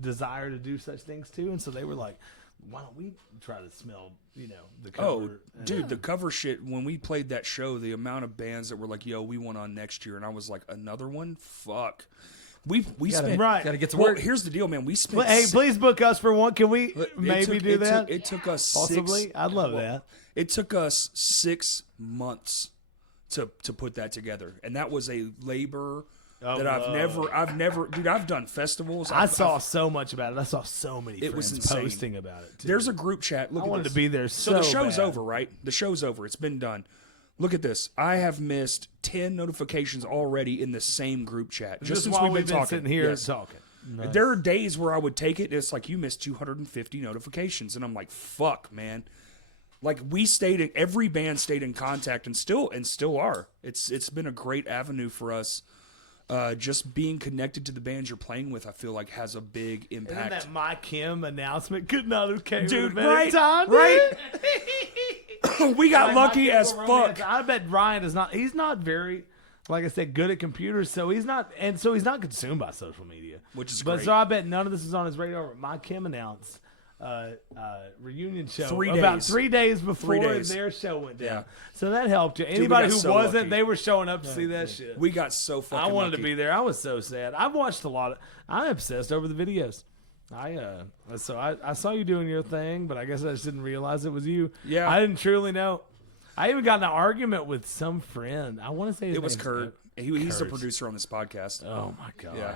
desire to do such things too, and so they were like, why don't we try to smell, the cover? Dude, the cover shit, when we played that show, the amount of bands that were like, yo, we want on next year, and I was like, another one? Fuck. We spent... Right. Gotta get to Well, work. here's the deal, man. We spent... Hey, please book us for one. Can we maybe do that? It took us Possibly. I'd love that. It took us 6 months to put that together, and that was a labor that I've never, dude. I've done festivals. I saw so much about it. I saw so many It was friends insane. posting about it. Too. There's a group chat. Look, I at wanted this. to be there. So the show's bad. over, right? The show's over. It's been done. Look at this. I have missed 10 notifications already in the same group chat. Just since while we've been talking. sitting here Yes. talking. Nice. There are days where I would take it, and it's like, you missed 250 notifications. And I'm like, fuck, man. Like, every band stayed in contact and still are. It's been a great avenue for us. Just being connected to the bands you're playing with, I feel like has a big And then impact. that My Kim announcement could not have came Dude, at a better right, time, right. dude. We got Like, lucky My as Chemical Romance, fuck. I bet Ryan is not. He's not very, like I said, good at computers. So he's not consumed by social media, Which is But great. so I bet none of this is on his radar. My Kim announced reunion show 3 about days. 3 days before 3 days. their show went down. Yeah. So that helped you. we Anybody got who so wasn't, lucky. they were showing up to see that shit. We got so fucking I wanted lucky. to be there. I was so sad. I've watched a lot of. I'm obsessed over the videos. So I saw you doing your thing, but I guess I just didn't realize it was you. Yeah. I didn't truly know. I even got in an argument with some friend. I want to say his It was name's Kurt. He's the Kurt. producer on this podcast. Oh my god. Yeah.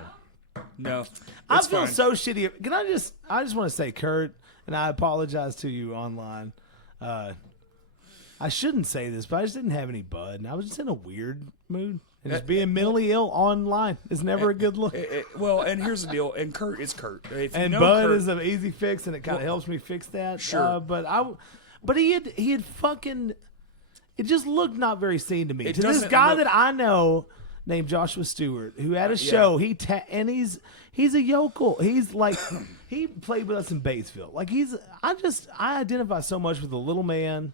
No. I it's feel fine. so shitty. Can I just want to say, Kurt, and I apologize to you online. I shouldn't say this, but I just didn't have any bud, and I was just in a weird mood. And just being mentally ill online is never a good look. Well, and here's the deal. And Kurt is Kurt. If you And know bud Kurt, is an easy fix, and it kind of helps me fix that. Sure. But he had fucking. It just looked not very seen to me. It To this doesn't guy look- that I know named Joshua Stewart, who had a show, and he's a yokel. He's like he played with us in Batesville. Like I identify so much with the little man,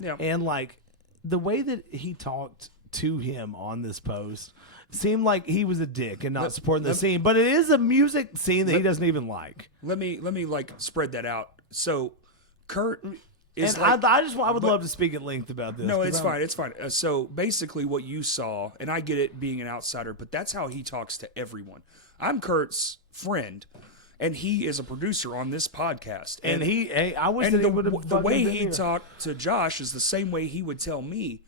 yeah. and like the way that he talked to him on this post seemed like he was a dick and not supporting the scene. But it is a music scene that he doesn't even like. Let me like spread that out. So Kurt is And like, I would love to speak at length about this. no, 'cause it's I'm- fine. It's fine. So basically, what you saw, and I get it being an outsider, but that's how he talks to everyone. I'm Kurt's friend, and he is a producer on this podcast. And I wish that and he would have the way been he here. talked to Josh is the same way he would tell me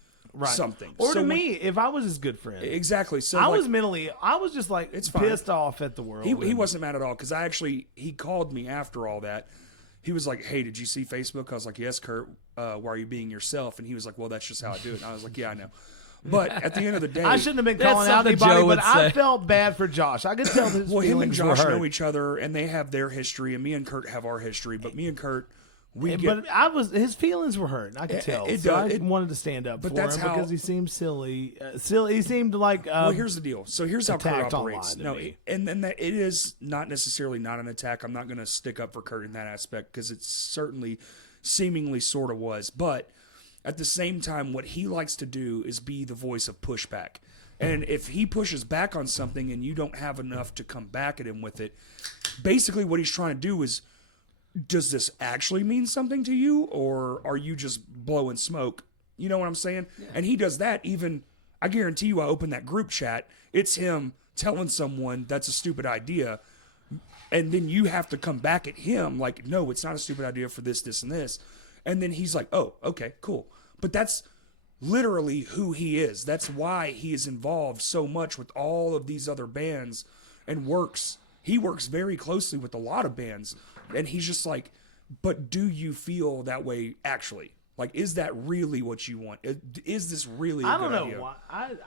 something. Or So to when- me, if I was his good friend. exactly. So I like, was just like It's fine. pissed off at the world. he wasn't mad at all because he called me after all that. He was like, "Hey, did you see Facebook?" I was like, "Yes, Kurt. Why are you being yourself?" And he was like, "Well, that's just how I do it." And I was like, "Yeah, I know." But at the end of the day, I shouldn't have been That's calling out something anybody, Joe but would I say. felt bad for Josh. I could tell his well, him and feelings Josh were hurt. know each other, and they have their history, and me and Kurt have our history. But me and Kurt, But his feelings were hurt. I could tell. it so does. I wanted to stand up but for that's him how- because he seemed silly. He seemed like. well, here's the deal. So here's how Kurt attacked operates. online to No, me. and then that it is not necessarily not an attack. I'm not going to stick up for Kurt in that aspect because it's certainly, seemingly, sort of was. But at the same time, what he likes to do is be the voice of pushback. And if he pushes back on something and you don't have enough to come back at him with it, basically what he's trying to do is, does this actually mean something to you, or are you just blowing smoke? You know what I'm saying? Yeah. And he does that even, I guarantee you, I open that group chat, it's him telling someone that's a stupid idea, and then you have to come back at him like, no, it's not a stupid idea for this, this, and this. And then he's like, oh, okay, cool. But that's literally who he is. That's why he is involved so much with all of these other bands and he works very closely with a lot of bands. And he's just like, but do you feel that way actually? Like, is that really what you want? Is this really a I don't good know idea? why.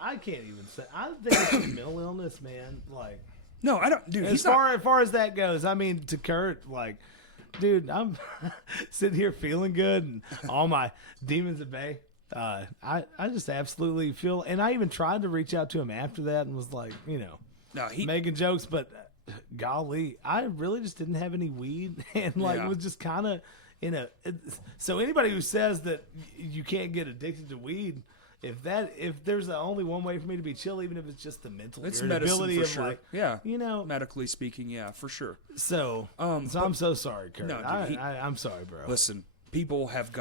I can't even say. I think it's a mental illness, man. Like, No, I don't. Dude, as far as that goes, I mean, to Kurt, like, dude, I'm sitting here feeling good and all my demons at bay. I just absolutely feel, and I even tried to reach out to him after that and was like, no, making jokes, but golly, I really just didn't have any weed and was just kind of so anybody who says that you can't get addicted to weed if there's only one way for me to be chill, even if it's just the mental It's irritability medicine for of sure. like, Yeah. you know. Medically speaking, yeah, for sure. So I'm so sorry, Kurt. No, dude, I'm sorry, bro. Listen, people have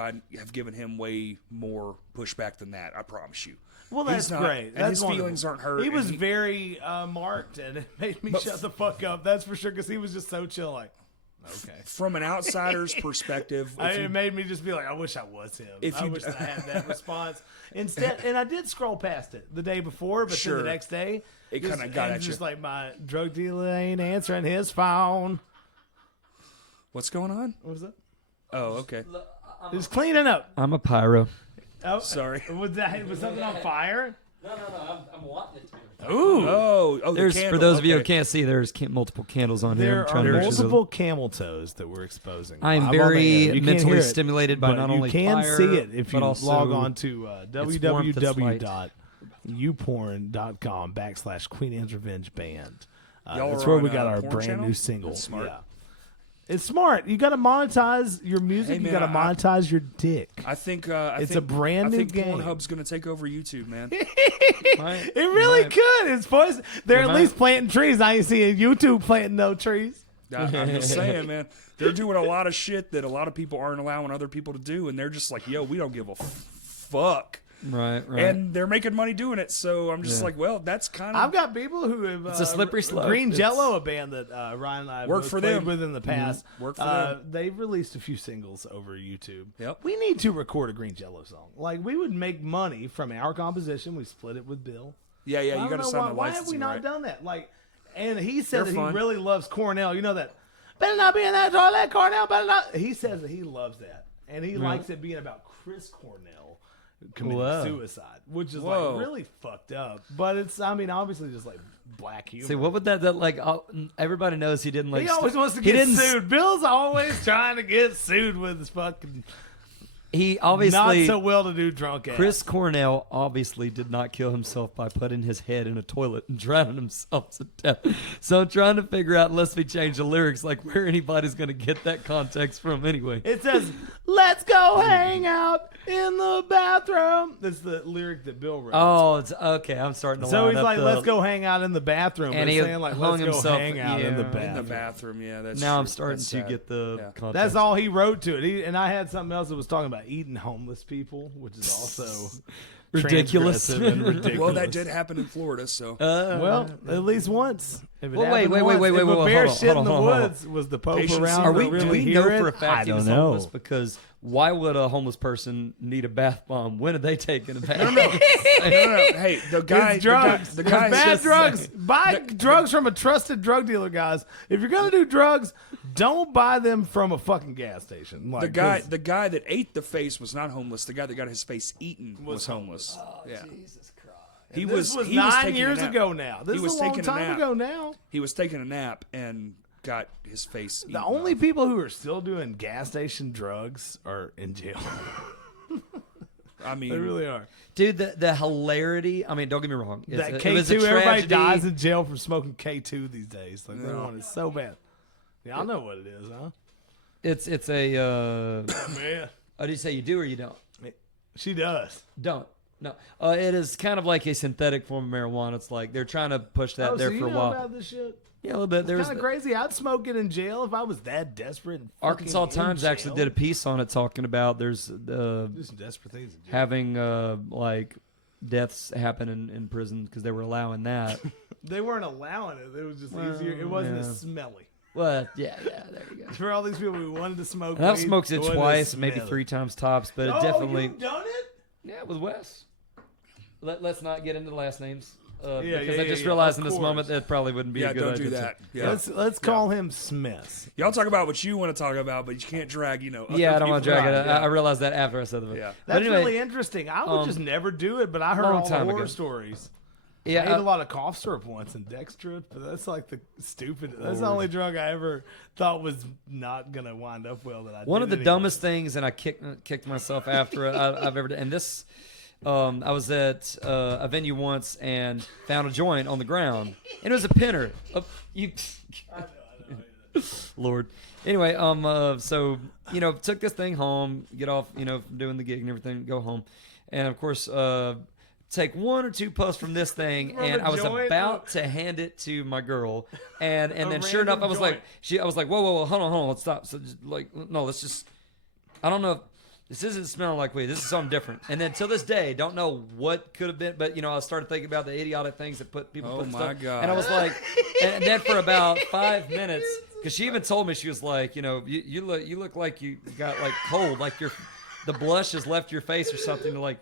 given him way more pushback than that. I promise you. Well, that's He's not, great. And That's his wonderful. feelings aren't hurt. He and was very marked, and it made me shut the fuck up. That's for sure, because he was just so chill. Like, okay. From an outsider's perspective, It made me just be like, I wish I was him. I wish that I had that response instead. And I did scroll past it the day before, but Sure. then the next day, It kinda got at you. Just like my drug dealer ain't answering his phone. what's going on? What was that? Oh, okay. Just cleaning up. I'm a pyro. Oh, Sorry. Was something on fire? No. I'm wanting it to. Ooh. Oh, There's the for candle. those of you who okay. can't see, there's multiple candles on here. There I'm trying to are make sure multiple camel toes that we're exposing. I am live on the air. very You can't mentally hear it, stimulated by but not only you can fire, see it if but you also log on to warmth that's light. www.youporn.com/Queen Anne's Revenge Band. Y'all That's are where on we got a our porn brand channel? new single. That's smart. Yeah. It's smart. You got to monetize your music. Hey, You man, got to monetize your dick. I think It's a brand new I think game. Pornhub's going to take over YouTube, man. It really could. It's poison. They're at least planting trees. I ain't seeing YouTube planting no trees. I'm just saying, man. They're doing a lot of shit that a lot of people aren't allowing other people to do, and they're just like, yo, we don't give a fuck. Right. And they're making money doing it, so I'm just like, well, that's kind of... I've got people who have. It's a slippery slope. Green It's- Jello, a band that Ryan and I Worked both for played them. with in the past. Worked for them. They've released a few singles over YouTube. Yep. We need to record a Green Jello song. Like, we would make money from our composition. We split it with Bill. Yeah, I you don't got to know sign why, the why have licensing, we not right? done that? Like, and he said They're that fun. he really loves Cornell. You know that. Better not be in that toilet, Cornell. Better not. He says that he loves that, and he likes it being about Chris Cornell committing Whoa. suicide, which is Whoa. like really fucked up. But it's, I mean, obviously just like black humor. See, what would that like? Everybody knows he didn't like. He always wants to he get didn't sued. Bill's always trying to get sued with his fucking He obviously not so well-to-do drunk ass. Chris Cornell obviously did not kill himself by putting his head in a toilet and drowning himself to death. So I'm trying to figure out, unless we change the lyrics, like where anybody's going to get that context from anyway. It says, "Let's go hang out in the bathroom." That's the lyric that Bill wrote. Oh, it's okay. I'm starting to So line he's up like, the- "Let's go hang out in the bathroom." And But he he's saying like, hung "Let's go himself- hang out in the yeah. bathroom." In the bathroom, yeah. That's Now true. I'm starting That's to sad. get the Yeah. context. That's all he wrote to it. And I had something else that was talking about eating homeless people, which is also Ridiculous. transgressive and ridiculous. Well, that did happen in Florida, so... Well, at least once. If it Well, wait, happened wait, once, wait, if wait, a wait, bear hold on, shit in hold the on, hold on. woods, was the Pope Patience around? Are to we? really Do we hear know it? for a fact I he was don't know. homeless? Because why would a homeless person need a bath bomb? When are they taking a bath? No. Hey, the guy... It's drugs. The guy... Bad just drugs. saying. Buy drugs from a trusted drug dealer, guys. If you're gonna do drugs, don't buy them from a fucking gas station. Like, The guy that ate the face was not homeless. The guy that got his face eaten was homeless. Yeah. Jesus Christ. He this was he 9 taking a years nap. ago now. This He is was a long taking a time nap. ago now. He was taking a nap and got his face eaten The only off. people who are still doing gas station drugs are in jail. I mean, They really are. Dude, the hilarity. I mean, don't get me wrong. It That was a K2, everybody tragedy. dies in jail from smoking K2 these days. Like, they No. want it so bad. Y'all know what it is, huh? It's a. Man. Oh, do you say you do or you don't? She does. Don't. No. It is kind of like a synthetic form of marijuana. It's like they're trying to push that Oh, there so you for a know while. about this shit? Yeah, a little bit. There's Kind of crazy. I'd smoke it in jail if I was that desperate. And Arkansas fucking in Times actually jail. did a piece on it talking about there's Do some desperate things in jail. having like deaths happen in prison because they were allowing that. They weren't allowing it. It was just easier. It wasn't as smelly. Well, yeah, there you go. For all these people who wanted to smoke And I've weed, smoked it wasn't twice, as maybe smelly. 3 times tops, but it Oh, definitely. you've done it? Yeah, with Wes. Let's not get into the last names. Because yeah, I just yeah, realized of in this course. moment that probably wouldn't be yeah, a good don't idea. do that. Yeah. Let's call him Smith. Y'all talk about what you want to talk about, but you can't drag, Yeah, I don't want to drag it. Right, I realized that after I said it. Yeah. That's But anyway, really interesting. I would just never do it, but I heard long all the time horror ago. stories. yeah, I ate a lot of cough syrup once and Dextrose, but that's like the stupid. That's the only drug I ever thought was not gonna wind up well. That I one did of the anyway. dumbest things, and I kicked myself after it, I've ever done. And this, I was at a venue once and found a joint on the ground, and it was a pinner. You, Lord. Anyway, so took this thing home, get off, from doing the gig and everything, go home, and of course, take one or two puffs from this thing, From and a I was joint? about to hand it to my girl, and then sure random enough, I was joint. like, whoa, hold on, let's stop. So just, like, no, let's just. I don't know. If, this isn't smelling like weed. This is something different. And then till this day, don't know what could have been, but I started thinking about the idiotic things that people Oh put in my stuff. God. And I was like, and then for about 5 minutes, because she even told me, she was like, you look like you got like cold, like the blush has left your face or something. Like,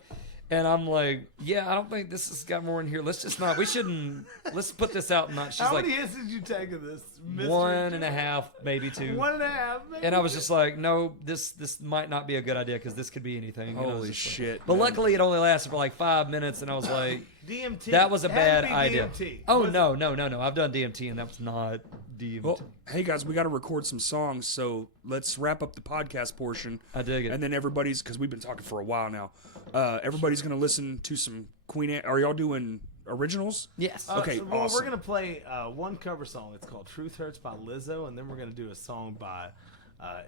and I'm like, yeah, I don't think this has got more in here. Let's just not. We shouldn't. Let's put this out and not. She's How like, many hits did you take of this? mystery 1.5, maybe 2. 1.5. Maybe And I was just like, no, this might not be a good idea because this could be anything. And I was Holy just like- shit! But man. luckily, it only lasted for like 5 minutes, and I was like, DMT. that was a Had bad to be idea. DMT. Oh Was no. I've done DMT, and that was not DMT. Well, hey guys, we got to record some songs, so let's wrap up the podcast portion. I dig it. And then everybody's, because we've been talking for a while now. Everybody's gonna listen to some Queen. Are y'all doing originals? Yes. Okay, Well, awesome. we're gonna play one cover song. It's called "Truth Hurts" by Lizzo, and then we're gonna do a song by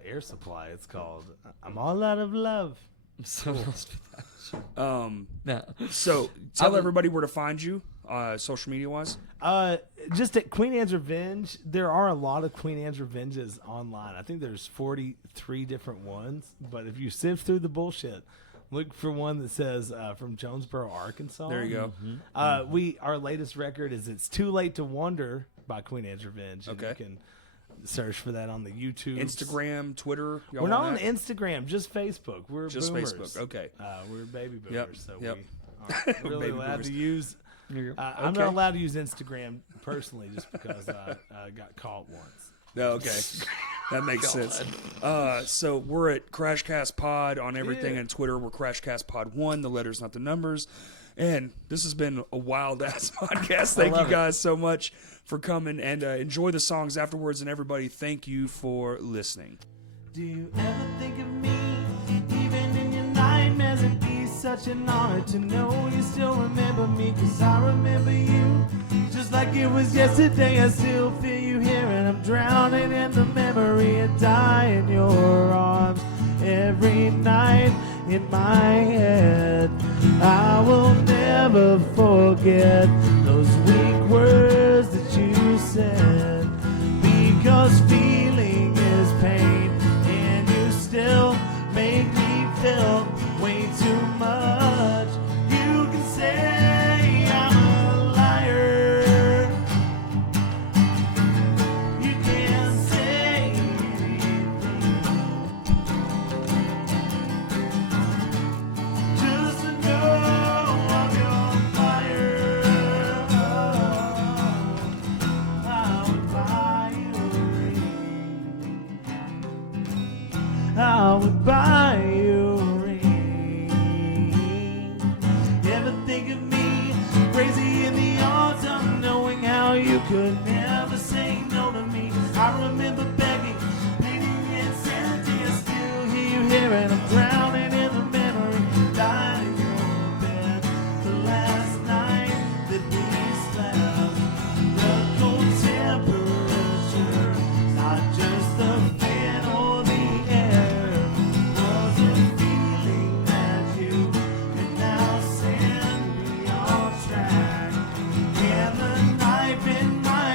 Air Supply. It's called "I'm All Out of Love." I'm so lost with that. No. So tell would- everybody where to find you, social media wise. Just at Queen Anne's Revenge, there are a lot of Queen Anne's Revenges online. I think there's 43 different ones. But if you sift through the bullshit, look for one that says from Jonesboro, Arkansas. There you go. Our latest record is "It's Too Late to Wonder" by Queen Anne's Revenge. And Okay. you can search for that on the YouTube, Instagram, Twitter. Y'all We're not on that? Instagram, just Facebook. We're Just boomers. Facebook. Okay. We're baby boomers, Yep, so yep. we aren't really Baby allowed boomers. to use. I'm Okay. not allowed to use Instagram personally, just because I got caught once. No, okay. That makes sense. So we're at Crashcast Pod on everything, Yeah. and Twitter we're Crashcast Pod 1, the letters, not the numbers. And this has been a wild ass podcast. Thank you love it. guys so much for coming, and enjoy the songs afterwards. And everybody, thank you for listening. Do you ever think of me, even in your nightmares? It'd be such an honor to know you still remember me, 'cause I remember you just like it was yesterday. I still feel you here, and I'm drowning in the memory of dying in your arms every night in my head. I will never forget those weak words that you said, because feeling is pain, and you still make me feel way too much. You can say I'm a liar, you can't say anything, just to know I'm your fire. I would buy you a ring. I would buy you a ring. Ever think of me crazy in the autumn, knowing how you could never say no to me? I remember begging, pleading insanity. I still hear you here, and I'm drowning in the memory, dying in your bed. The last night that we slept, the cold temperature, not just the fan or the air, was a feeling that you can now send me on track. And the knife in my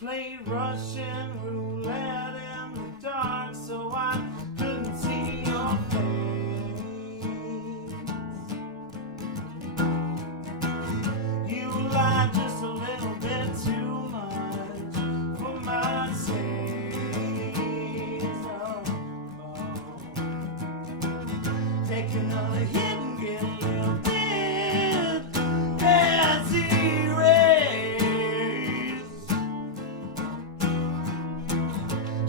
played Russian roulette in the dark, so I couldn't see your face. You lied just a little bit too much for my sake. Take another hit and get a little bit as erased.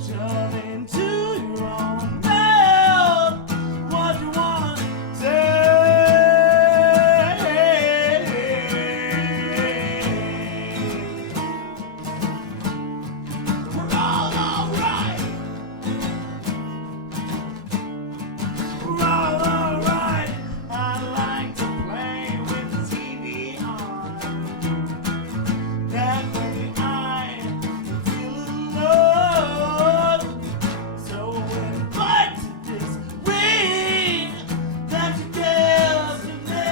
Shove into your own mouth what you want to say. We're all alright. We're all alright. I like to play with the TV on. That way I feel alone. So invite this ring that you gave to me.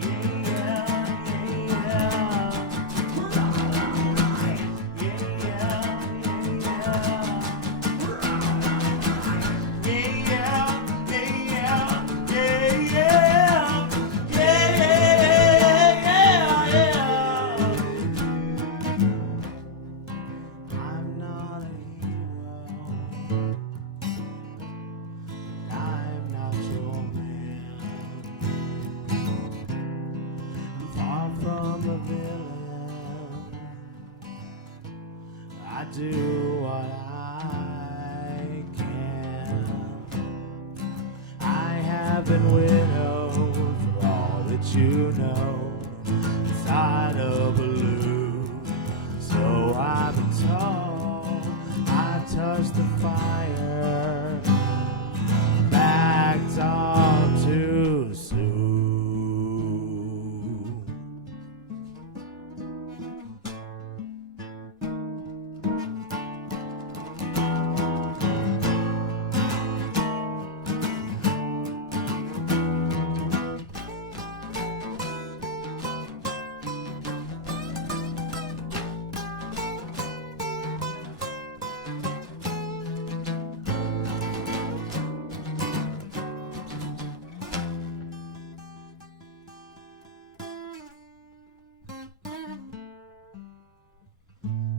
Yeah. We're all alright. Yeah. We're all alright. I'm not a hero. I'm not your man. I'm far from a villain. I do what I can. I have been widowed for all that you know. Inside a balloon, so I've been told. I touched the fire, backed off too soon.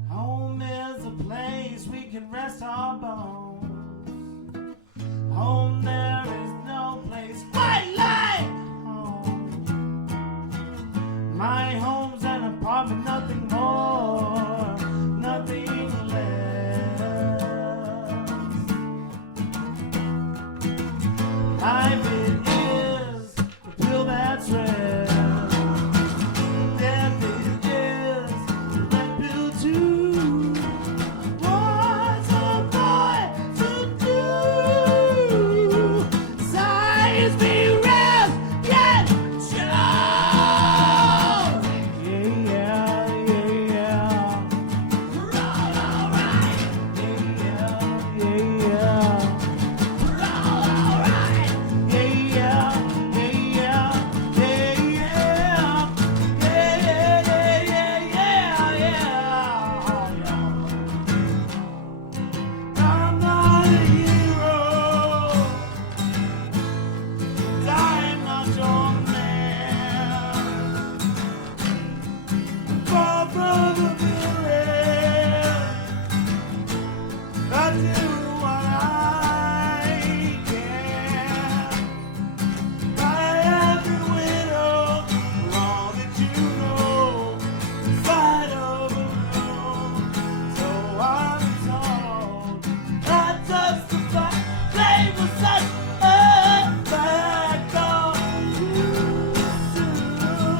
Home is a place we can rest our bones. Home, there is no place quite like home. My home's an apartment, nothing more, nothing less. Life it is the pill that's red. Death it is the red pill too. What's a boy to do? Science be rest yet show. Yeah. We're all alright. Yeah. We're all alright. Yeah. I'm not a hero. I'm not your man. Far from the villain. I do what I can. I have been widowed for all that you know. Inside of a room, so I'm told. I touched the flame with such a back on you soon.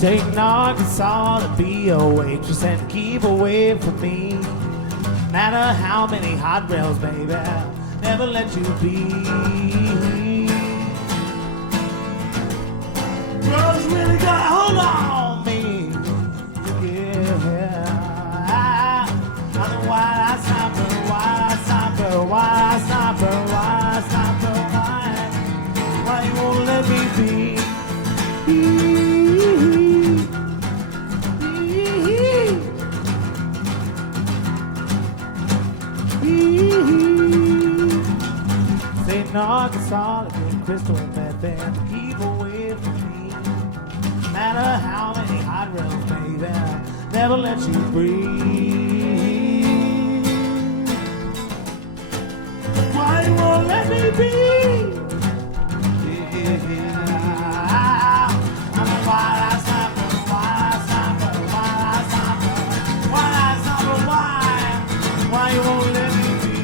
St. Arkansas to be a waitress and keep away from me. Matter how many hot rails, baby, never let you be. Drugs really got a hold on me. Yeah. I'm the wild stopper, wild stopper, wild stopper, wild stopper. Why you won't let me be? St. Arkansas to get crystal meth and keep away from me. Matter how many hot rails, baby, never let you breathe. Why you won't let me be? Yeah. I'm a wild stopper, wild stopper, wild stopper, wild stopper. Why you won't let me be?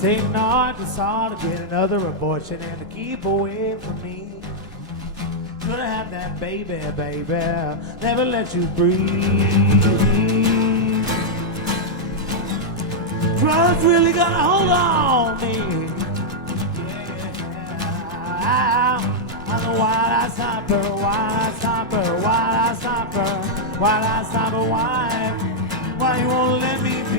St. Arkansas to get another abortion and to keep away from me. Gonna have that baby, baby, never let you breathe. Drugs really got a hold on me. Yeah. I'm the wild stopper, wild stopper, wild stopper, wild stopper. Why you won't let me be?